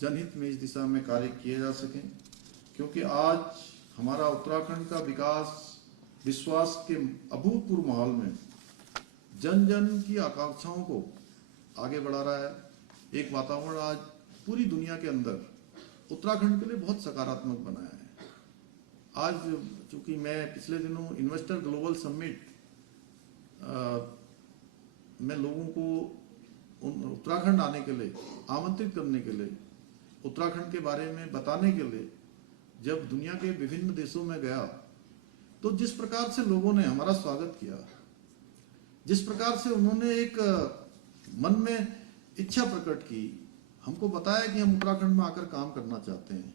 जनहित में इस दिशा में कार्य किए जा सकें, क्योंकि आज हमारा उत्तराखंड का विकास विश्वास के अभूतपूर्व माहौल में जन जन की आकांक्षाओं को आगे बढ़ा रहा है। एक वातावरण आज पूरी दुनिया के अंदर उत्तराखंड के लिए बहुत सकारात्मक बना है। आज चूंकि मैं पिछले दिनों इन्वेस्टर ग्लोबल समिट में लोगों को उत्तराखंड आने के लिए आमंत्रित करने के लिए, उत्तराखंड के बारे में बताने के लिए जब दुनिया के विभिन्न देशों में गया तो जिस प्रकार से लोगों ने हमारा स्वागत किया, जिस प्रकार से उन्होंने एक मन में इच्छा प्रकट की, हमको बताया कि हम उत्तराखंड में आकर काम करना चाहते हैं,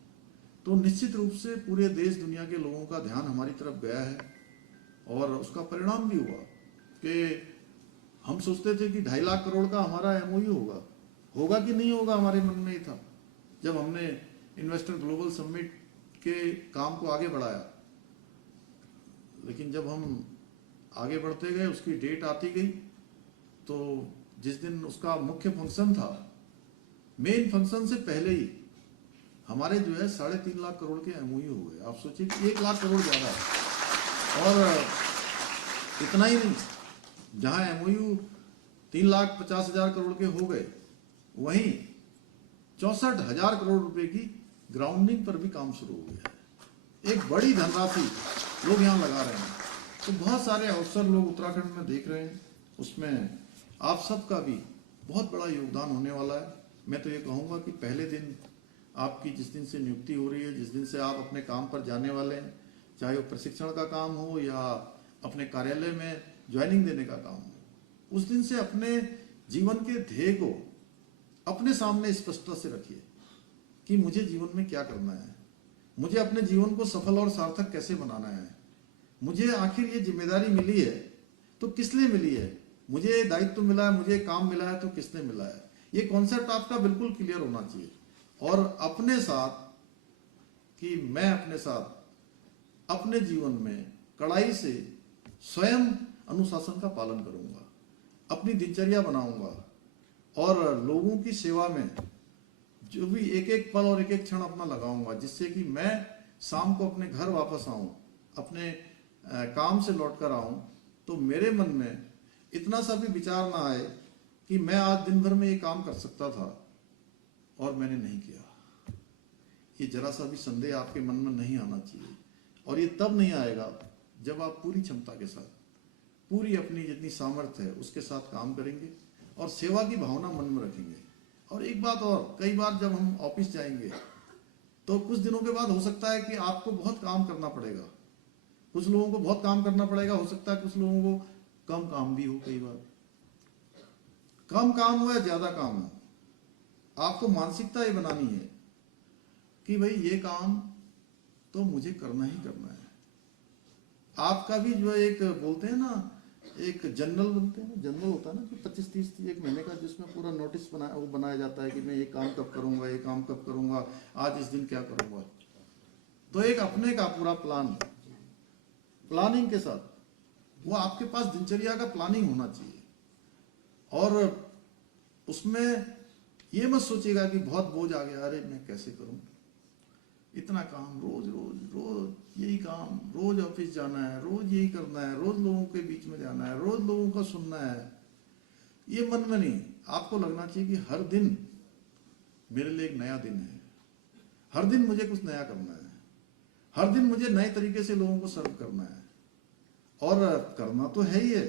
तो निश्चित रूप से पूरे देश दुनिया के लोगों का ध्यान हमारी तरफ गया है और उसका परिणाम भी हुआ कि हम सोचते थे कि 2.5 लाख करोड़ का हमारा एमओयू होगा कि नहीं होगा, हमारे मन में ही था जब हमने इन्वेस्टर ग्लोबल समिट के काम को आगे बढ़ाया। लेकिन जब हम आगे बढ़ते गए, उसकी डेट आती गई, तो जिस दिन उसका मुख्य फंक्शन था, मेन फंक्शन से पहले ही हमारे जो है 3.5 लाख करोड़ के एमओयू हो गए। आप सोचिए कि 1 लाख करोड़ ज्यादा है। और इतना ही नहीं, जहां एमओयू 3,50,000 करोड़ के हो गए, वहीं 64,000 करोड़ रुपए की ग्राउंडिंग पर भी काम शुरू हो गया। एक बड़ी धनराशि लोग यहाँ लगा रहे हैं, तो बहुत सारे अवसर लोग उत्तराखंड में देख रहे हैं, उसमें आप सबका भी बहुत बड़ा योगदान होने वाला है। मैं तो ये कहूँगा कि पहले दिन आपकी जिस दिन से नियुक्ति हो रही है, जिस दिन से आप अपने काम पर जाने वाले हैं, चाहे वो प्रशिक्षण का काम हो या अपने कार्यालय में ज्वाइनिंग देने का काम हो, उस दिन से अपने जीवन के ध्येय को अपने सामने स्पष्टता से रखिए कि मुझे जीवन में क्या करना है, मुझे अपने जीवन को सफल और सार्थक कैसे बनाना है, मुझे आखिर ये जिम्मेदारी मिली है तो किस लिए मिली है, मुझे दायित्व मिला है, मुझे काम मिला है तो किसने मिला है। ये कॉन्सेप्ट आपका बिल्कुल क्लियर होना चाहिए और अपने साथ कि मैं अपने साथ अपने जीवन में कड़ाई से स्वयं अनुशासन का पालन करूंगा, अपनी दिनचर्या बनाऊंगा और लोगों की सेवा में जो भी एक एक पल और एक एक क्षण अपना लगाऊंगा, जिससे कि मैं शाम को अपने घर वापस आऊं, अपने काम से लौट कर आऊं, तो मेरे मन में इतना सा भी विचार ना आए कि मैं आज दिन भर में ये काम कर सकता था और मैंने नहीं किया। ये जरा सा भी संदेह आपके मन में नहीं आना चाहिए और ये तब नहीं आएगा जब आप पूरी क्षमता के साथ, पूरी अपनी जितनी सामर्थ्य है उसके साथ काम करेंगे और सेवा की भावना मन में रखेंगे। और एक बात और, कई बार जब हम ऑफिस जाएंगे तो कुछ दिनों के बाद हो सकता है कि आपको बहुत काम करना पड़ेगा, कुछ लोगों को बहुत काम करना पड़ेगा, हो सकता है कुछ लोगों को कम काम भी हो, कई बार कम काम हो या ज्यादा काम हो, आपको मानसिकता ये बनानी है कि भाई ये काम तो मुझे करना ही करना है। आपका भी जो एक बोलते हैं ना, एक जनरल बनते हैं, जनरल होता है ना कि 25-30 एक महीने का जिसमें पूरा नोटिस बनाया जाता है कि मैं ये काम कब करूंगा, ये काम कब करूंगा, आज इस दिन क्या करूंगा। तो एक अपने का पूरा प्लानिंग के साथ वो आपके पास दिनचर्या का प्लानिंग होना चाहिए और उसमें ये मत सोचिएगा कि बहुत बोझ आ गया, अरे मैं कैसे करूं, इतना काम, रोज रोज रोज यही काम, रोज ऑफिस जाना है, रोज यही करना है, रोज लोगों के बीच में जाना है, रोज लोगों का सुनना है। ये मन में नहीं, आपको लगना चाहिए कि हर दिन मेरे लिए एक नया दिन है, हर दिन मुझे कुछ नया करना है, हर दिन मुझे नए तरीके से लोगों को सर्व करना है। और करना तो है ही है,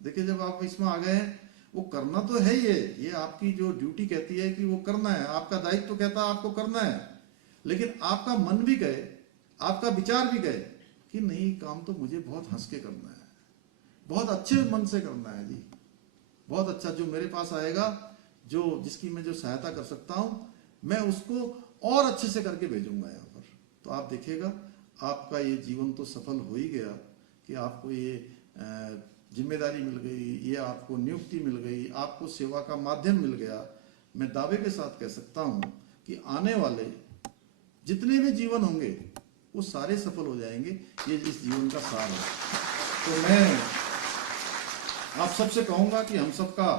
देखिए जब आप इसमें आ गए हैं, वो करना तो है ही है, ये आपकी जो ड्यूटी कहती है कि वो करना है, आपका दायित्व कहता है आपको करना है, लेकिन आपका मन भी कहे, आपका विचार भी कहे कि नहीं, काम तो मुझे बहुत हंस के करना है, बहुत अच्छे मन से करना है जी, बहुत अच्छा, जो मेरे पास आएगा, जो जिसकी मैं जो सहायता कर सकता हूं, मैं उसको और अच्छे से करके भेजूंगा यहाँ पर। तो आप देखिएगा आपका ये जीवन तो सफल हो ही गया कि आपको ये जिम्मेदारी मिल गई, ये आपको नियुक्ति मिल गई, आपको सेवा का माध्यम मिल गया। मैं दावे के साथ कह सकता हूं कि आने वाले जितने भी जीवन होंगे वो सारे सफल हो जाएंगे, ये इस जीवन का सार है। तो मैं आप सबसे कहूंगा कि हम सबका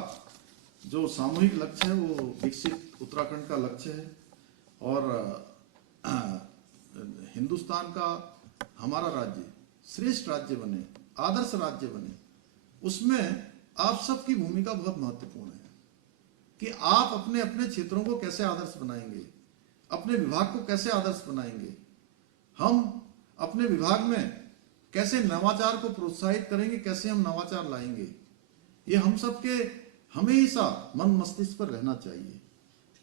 जो सामूहिक लक्ष्य है वो विकसित उत्तराखंड का लक्ष्य है, और हिंदुस्तान का हमारा राज्य श्रेष्ठ राज्य बने, आदर्श राज्य बने, उसमें आप सबकी भूमिका बहुत महत्वपूर्ण है कि आप अपने अपने क्षेत्रों को कैसे आदर्श बनाएंगे, अपने विभाग को कैसे आदर्श बनाएंगे, हम अपने विभाग में कैसे नवाचार को प्रोत्साहित करेंगे, कैसे हम नवाचार लाएंगे, ये हम सबके हमेशा मन मस्तिष्क पर रहना चाहिए।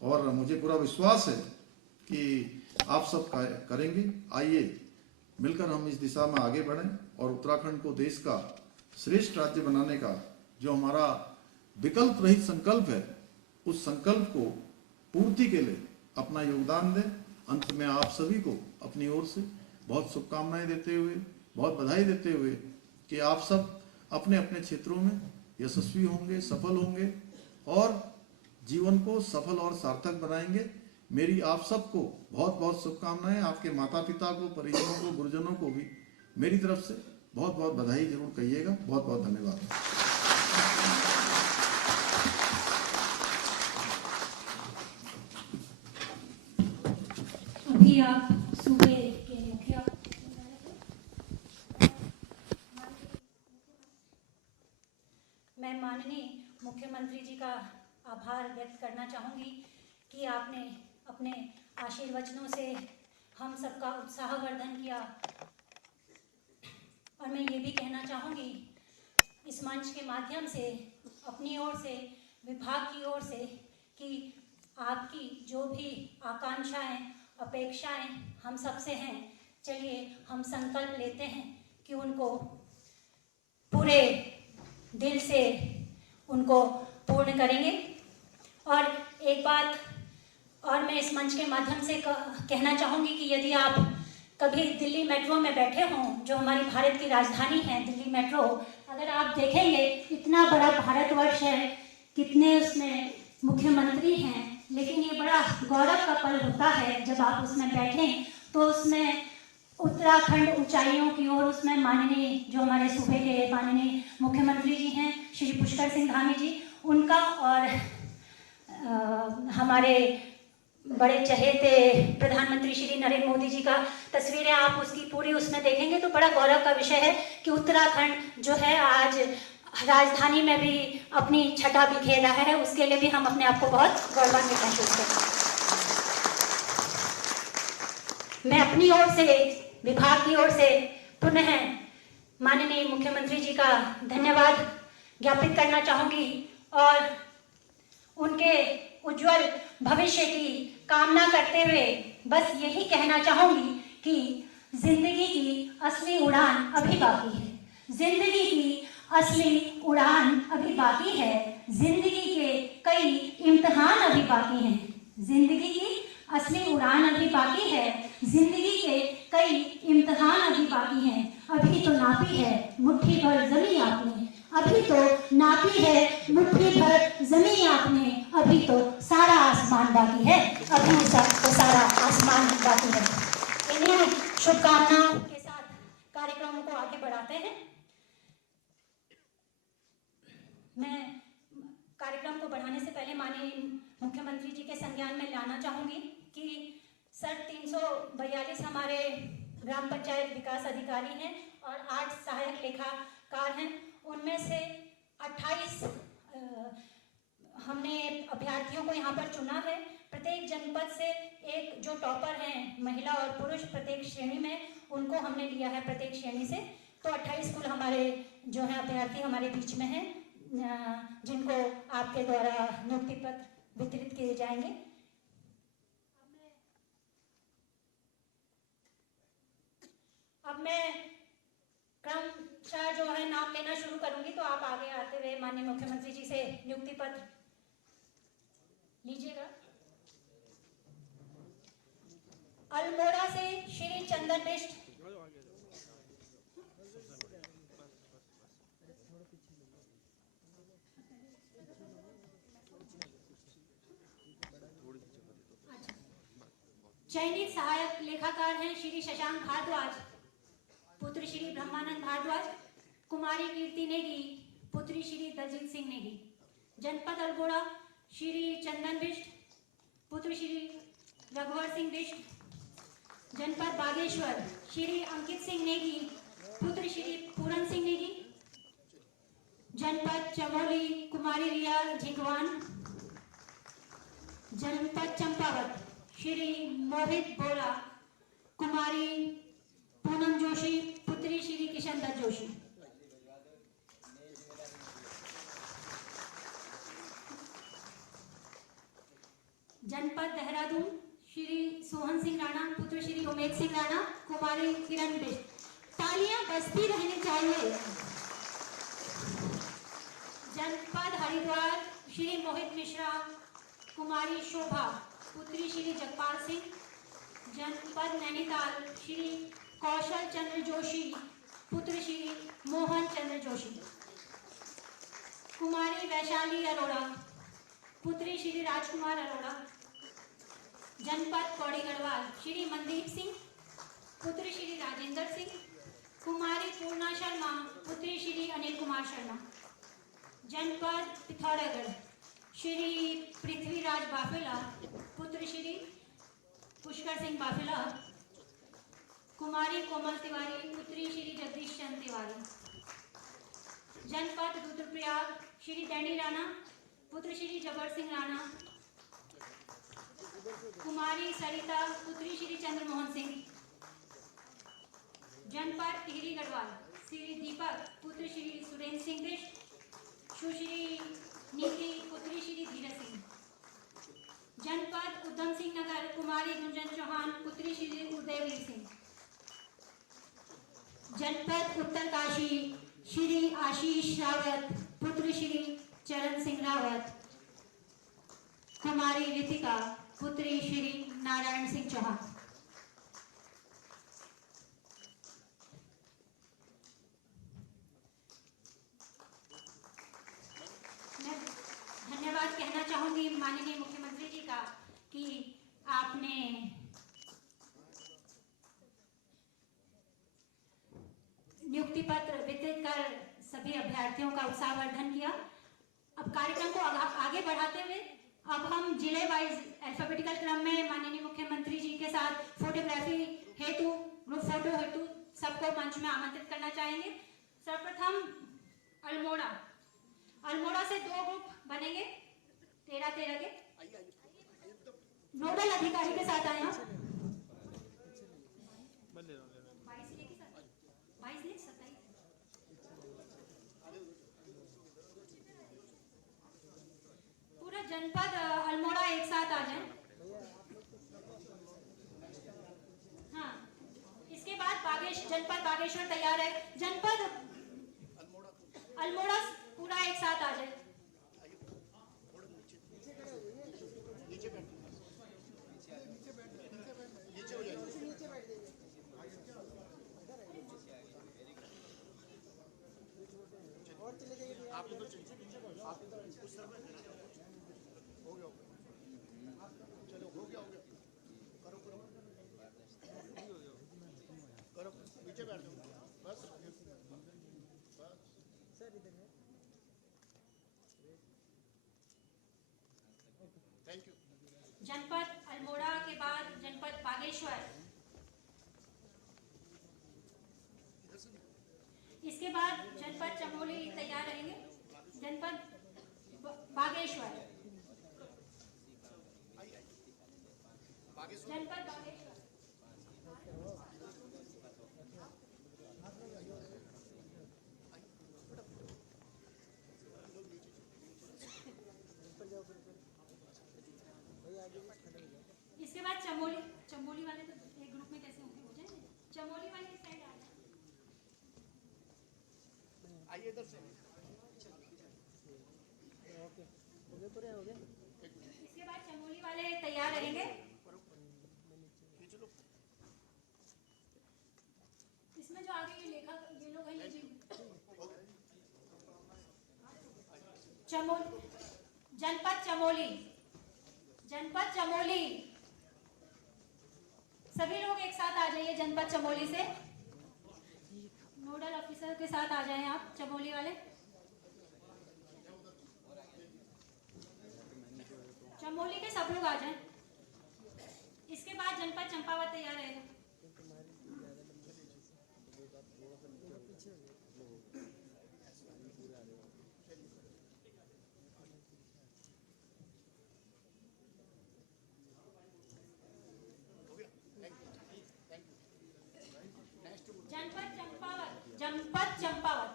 और मुझे पूरा विश्वास है कि आप सब करेंगे। आइए मिलकर हम इस दिशा में आगे बढ़ें और उत्तराखंड को देश का श्रेष्ठ राज्य बनाने का जो हमारा विकल्प रहित संकल्प है, उस संकल्प को पूर्ति के लिए अपना योगदान दें। अंत में आप सभी को अपनी ओर से बहुत शुभकामनाएं देते हुए, बहुत बधाई देते हुए कि आप सब अपने अपने क्षेत्रों में यशस्वी होंगे, सफल होंगे और जीवन को सफल और सार्थक बनाएंगे। मेरी आप सबको बहुत बहुत शुभकामनाएं। आपके माता पिता को, परिजनों को, गुरुजनों को भी मेरी तरफ से बहुत बहुत बधाई जरूर कहिएगा। बहुत बहुत धन्यवाद। अभी आप सूबे के मुखिया मैं माननीय मुख्यमंत्री जी का आभार व्यक्त करना चाहूँगी कि आपने अपने आशीर्वचनों से हम सबका उत्साहवर्धन किया। और मैं ये भी कहना चाहूँगी इस मंच के माध्यम से, अपनी ओर से, विभाग की ओर से, कि आपकी जो भी आकांक्षाएं, अपेक्षाएं हम सबसे हैं, चलिए हम संकल्प लेते हैं कि उनको पूरे दिल से उनको पूर्ण करेंगे। और एक बात और मैं इस मंच के माध्यम से कहना चाहूँगी कि यदि आप कभी दिल्ली मेट्रो में बैठे हों, जो हमारी भारत की राजधानी है दिल्ली मेट्रो, अगर आप देखेंगे इतना बड़ा भारतवर्ष है, कितने उसमें मुख्यमंत्री हैं, लेकिन ये बड़ा गौरव का पल होता है जब आप उसमें बैठें तो उसमें उत्तराखंड ऊंचाइयों की ओर, उसमें माननीय जो हमारे सूबे के माननीय मुख्यमंत्री जी हैं श्री पुष्कर सिंह धामी जी, उनका और हमारे बड़े चहेते प्रधानमंत्री श्री नरेंद्र मोदी जी का तस्वीरें आप उसकी पूरी उसमें देखेंगे तो बड़ा गौरव का विषय है कि उत्तराखंड जो है आज राजधानी में भी अपनी छटा बिखेर रहा है। उसके लिए भी हम अपने आप को बहुत गौरवान्वित महसूस करते हैं। मैं अपनी ओर से, विभाग की ओर से पुनः माननीय मुख्यमंत्री जी का धन्यवाद ज्ञापित करना चाहूँगी और उनके उज्जवल भविष्य की कामना करते हुए बस यही कहना चाहूँगी कि जिंदगी की असली उड़ान अभी बाकी है, जिंदगी की असली उड़ान अभी बाकी है, जिंदगी के कई इम्तिहान अभी बाकी हैं, जिंदगी की असली उड़ान अभी बाकी है, जिंदगी के कई इम्तिहान अभी बाकी हैं। अभी तो नापी है मुट्ठी भर जमीन आपने, अभी तो नापी है मुट्ठी भर जमीन आपने, अभी तो सारा आसमान बाकी है, अभी तो सारा आसमान बाकी है। इन्हीं शुभकामनाओं के साथ कार्यक्रमों को आगे बढ़ाते हैं। मैं कार्यक्रम को बढ़ाने से पहले माननीय मुख्यमंत्री जी के संज्ञान में लाना चाहूंगी कि सर 342 हमारे ग्राम पंचायत विकास अधिकारी हैं और 8 सहायक लेखाकार हैं। उनमें से 28 हमने अभ्यर्थियों को यहाँ पर चुना है। प्रत्येक जनपद से एक जो टॉपर हैं, महिला और पुरुष प्रत्येक श्रेणी में, उनको हमने लिया है प्रत्येक श्रेणी से। तो 28 कुल हमारे जो है अभ्यर्थी हमारे बीच में हैं, जिनको आपके द्वारा नियुक्ति पत्र वितरित किए जाएंगे। अब मैं क्रमशः जो है नाम लेना शुरू करूंगी, तो आप आगे आते हुए माननीय मुख्यमंत्री जी से नियुक्ति पत्र लीजिएगा। अल्मोड़ा से श्री चंदन बिष्ट, चयनित सहायक लेखाकार हैं श्री शशांक भारद्वाज, पुत्र श्री ब्रह्मानंद भारद्वाज, कुमारी कीर्ति नेगी, पुत्री श्री दलजीत सिंह नेगी। जनपद अल्मोड़ा श्री चंदन बिष्ट, पुत्र श्री रघुवर सिंह बिष्ट। जनपद बागेश्वर श्री अंकित सिंह नेगी, पुत्र श्री पूरन सिंह नेगी। जनपद चमोली कुमारी रिया झिंगवान। जनपद चंपावत श्री मोहित बोरा, कुमारी पूनम जोशी, पुत्री श्री किशन दत्त जोशी। जनपद देहरादून श्री सोहन सिंह राणा, पुत्र श्री उमेश सिंह राणा, कुमारी किरण बिष्ट। तालियां बजती रहनी चाहिए। जनपद हरिद्वार श्री मोहित मिश्रा, कुमारी शोभा, पुत्री श्री जगपाल सिंह। जनपद नैनीताल श्री कौशल चंद्र जोशी, पुत्र श्री मोहन चंद्र जोशी। कुमारी वैशाली अरोड़ा, पुत्री श्री राजकुमार अरोड़ा। जनपद पौड़ी गढ़वाल श्री मनदीप सिंह, पुत्र श्री राजेंद्र सिंह। कुमारी पूर्णा शर्मा, पुत्री श्री अनिल कुमार शर्मा। जनपद पिथौरागढ़ श्री पृथ्वीराज बाफेला, पुत्र श्री पुष्कर सिंह बाफेला। कुमारी कोमल तिवारी, पुत्री श्री जगदीश चंद तिवारी। जनपद रुद्रप्रयाग श्री डैनी राणा, पुत्र श्री जबर सिंह राणा। कुमारी सरिता, पुत्री श्री चंद्रमोहन सिंह। जनपद टिहरी गढ़वाल श्री दीपक, पुत्र श्री सुरेंद्र सिंह बिष्ट। सुश्री नीति, पुत्री श्री धीरज सिंह। जनपद उधम सिंह नगर कुमारी गुंजन चौहान, पुत्री श्री उदयवीर सिंह। जनपद उत्तरकाशी श्री आशीष रावत, पुत्र श्री चरण सिंह रावत। कुमारी रितिका, पुत्री श्री नारायण सिंह चौहान। मैं धन्यवाद कहना चाहूंगी माननीय मुख्यमंत्री जी का कि आपने नियुक्ति पत्र वितरित कर सभी अभ्यर्थियों का उत्साहवर्धन किया। अब कार्यक्रम को आगे बढ़ाते हुए अब हम जिले वाइज अल्फाबेटिकल क्रम में माननीय मुख्यमंत्री जी के साथ फोटोग्राफी हेतु, ग्रुप फोटो हेतु सबको मंच में आमंत्रित करना चाहेंगे। सर्वप्रथम अल्मोड़ा से 2 ग्रुप बनेंगे 13-13 के। नोडल अधिकारी के साथ आए आप। 22 लेके 22 ले 27 पूरा जनपद अल्मोड़ा एक साथ आ जाए। हाँ, इसके बाद जनपद बागेश्वर तैयार है। जनपद अल्मोड़ा पूरा एक साथ आ जाए। आप उधर चलिए, आप उस तरफ हो गया, चलो हो गया, करो करो करो, नीचे बैठ जाओ बस सर, इधर है। इसके बाद जनपद चमोली तैयार रहेंगे। जनपद बागेश्वर, जनपद बागेश्वर, इसके बाद चमोली। चमोली वाले तो एक ग्रुप में कैसे होंगे, हो जाएंगे। चमोली वाले इस साइड आ जाए। आइए इधर से। इसके बाद चमोली वाले तैयार रहेंगे। खींच लो। इसमें जो आगे ये लेखा ये लोग हैं, ये जी चमोली, जनपद चमोली, जनपद चमोली, सभी लोग एक साथ आ जाइए। जनपद चमोली से नोडल ऑफिसर के साथ आ जाएं आप, चमोली वाले। चमोली के सब लोग आ जाएं। इसके बाद जनपद चंपावत तैयार रहेगा। जनपद चंपावत, जनपद चंपावत,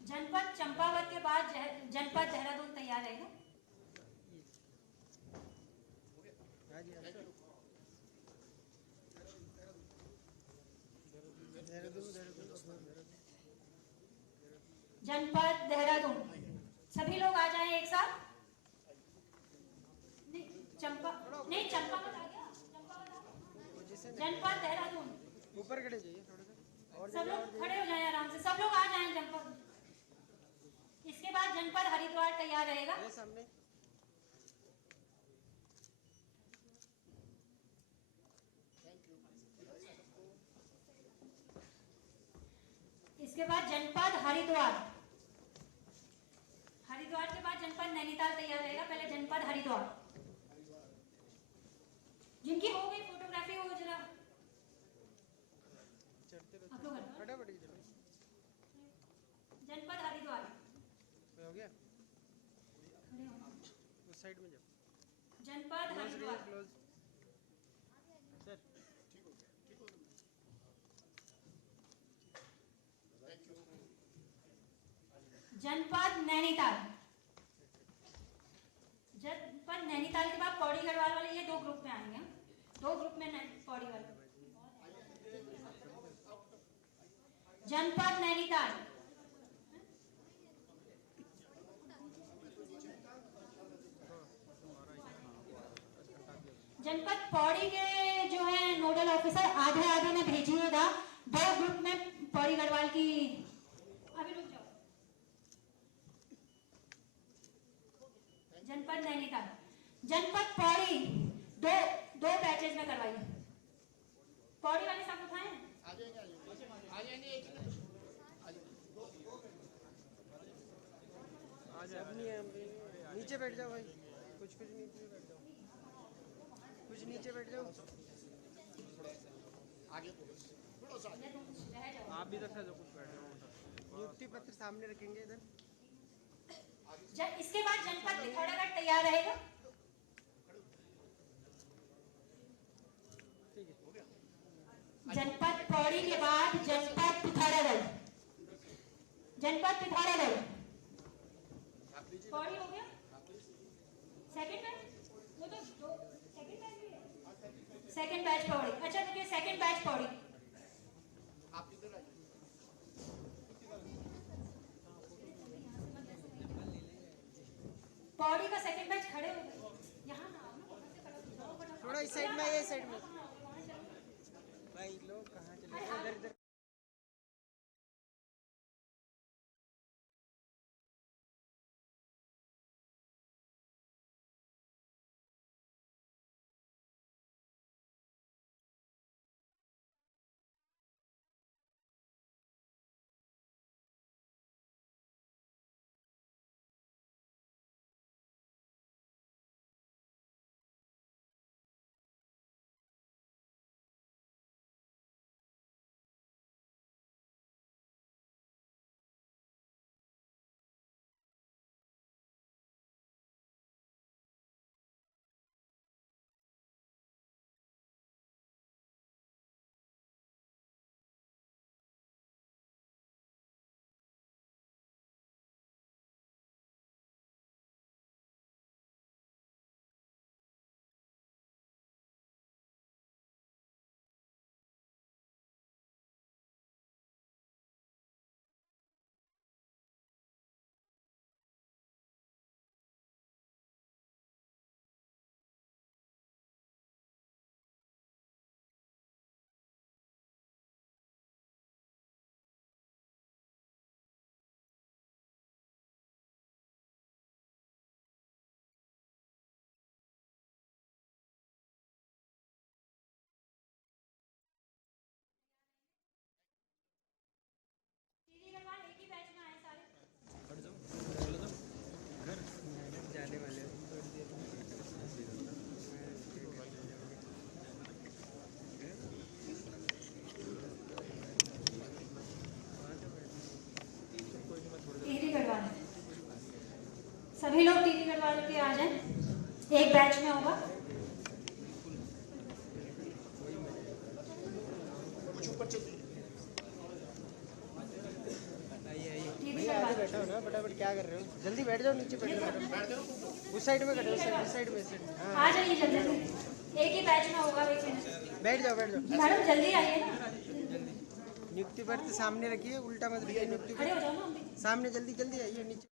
जनपद चंपावत के बाद जनपद देहरादून तैयार रहेगा। जनपद देहरादून, सभी लोग आ जाएं एक साथ। नहीं चंपावत आ गया, चंपावत आ गया। जनपद देहरादून, ऊपर खड़े जाइए थोड़ा सा, और सब लोग खड़े हो जाएं आराम से, सब लोग आ जाएं जनपद। इसके बाद जनपद हरिद्वार तैयार रहेगा। ये सामने इसके बाद जनपद हरिद्वार, हरिद्वार के बाद जनपद नैनीताल तैयार रहेगा। पहले जनपद हरिद्वार, जिनकी हो गई फोटोग्राफी वो जरा चढ़ते आप लोग हटो। फटाफट ही चलो। जनपद हरिद्वार, हो गया, खड़े हो। उस साइड में जाओ। जनपद क्लोज रहिए, हरिद्वार, क्लोज सर। जनपद नैनीताल, जनपद नैनीताल के बाद पौड़ी गढ़वाल वाले, ये दो ग्रुप में आएंगे। दो ग्रुप में पौड़ी वाले। जनपद नैनीताल, जनपद पौड़ी के जो है नोडल ऑफिसर आधे आधे में भेजिएगा। दो ग्रुप में पौड़ी गढ़वाल की। अभी रुक जाओ। जनपद नैनीताल, जनपद पौड़ी, दो दो बैचेज में करवाइए। पौड़ी वाले सब उठाएं। आ जाएंगे, आ जाएंगे एक मिनट। आ जाओ, नीचे बैठ जाओ भाई, कुछ नीचे बैठ जाओ, कुछ नीचे बैठ जाओ। आगे थोड़ा सा आगे। आप भी रख जाओ, कुछ बैठ जाओ। नियुक्ति पत्र सामने रखेंगे इधर। इसके बाद जनपद पिथौरागढ़ तैयार रहेगा। ठीक है, जनपद पौड़ी के बाद जनपद पिथौरागढ़, जनपद पिथौरागढ़। पौड़ी हो गया सेकंड बैच, वो तो दो सेकंड बैच भी है। सेकंड बैच पौड़ी, अच्छा रुकिए, सेकंड बैच पौड़ी। आप इधर आइए। पौड़ी का सेकंड बैच खड़े हो गए यहाँ ना, आप लोग थोड़ा इस साइड में, ये साइड में भाई। लोग कहाँ चले गए? इधर इधर एक बैच में होगा। कुछ ऊपर चल टीवी भैया करवा आगे दो। बैठा हो ना, फटाफट क्या कर रहे हो? जल्दी बैठ जाओ, नीचे बैठ जाओ। उस साइड में बैठो, उस साइड में, इस साइड में। हाँ आ जाइए जल्दी से, एक ही बैच में होगा। एक मिनट बैठ जाओ, बैठ जाओ। मैडम, जल्दी आइए ना। नियुक्ति पत्र सामने रखिए, उल्टा मत रखिए। नियुक्ति खड़े हो पत्र जाओ ना हम भी। सामने, जल्दी जल्दी आइए नीचे।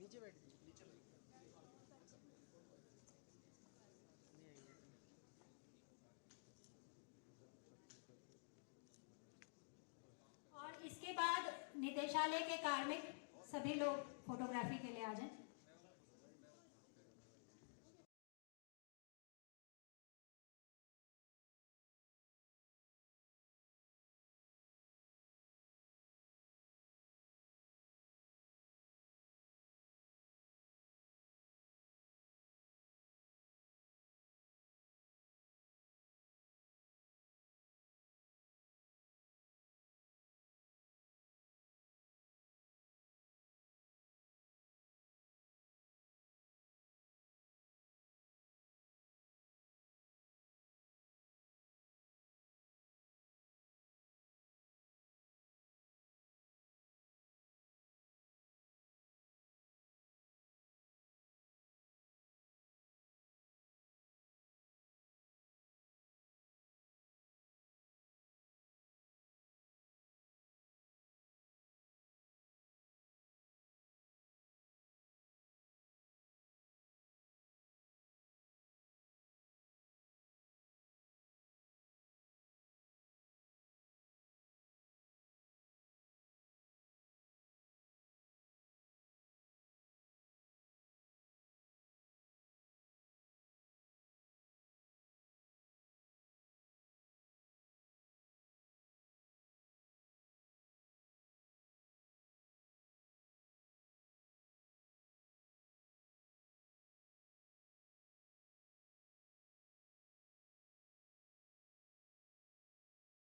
नीचे बैठ जाइए। और इसके बाद निदेशालय के कार्मिक सभी लोग फोटोग्राफी के लिए आ जाएं।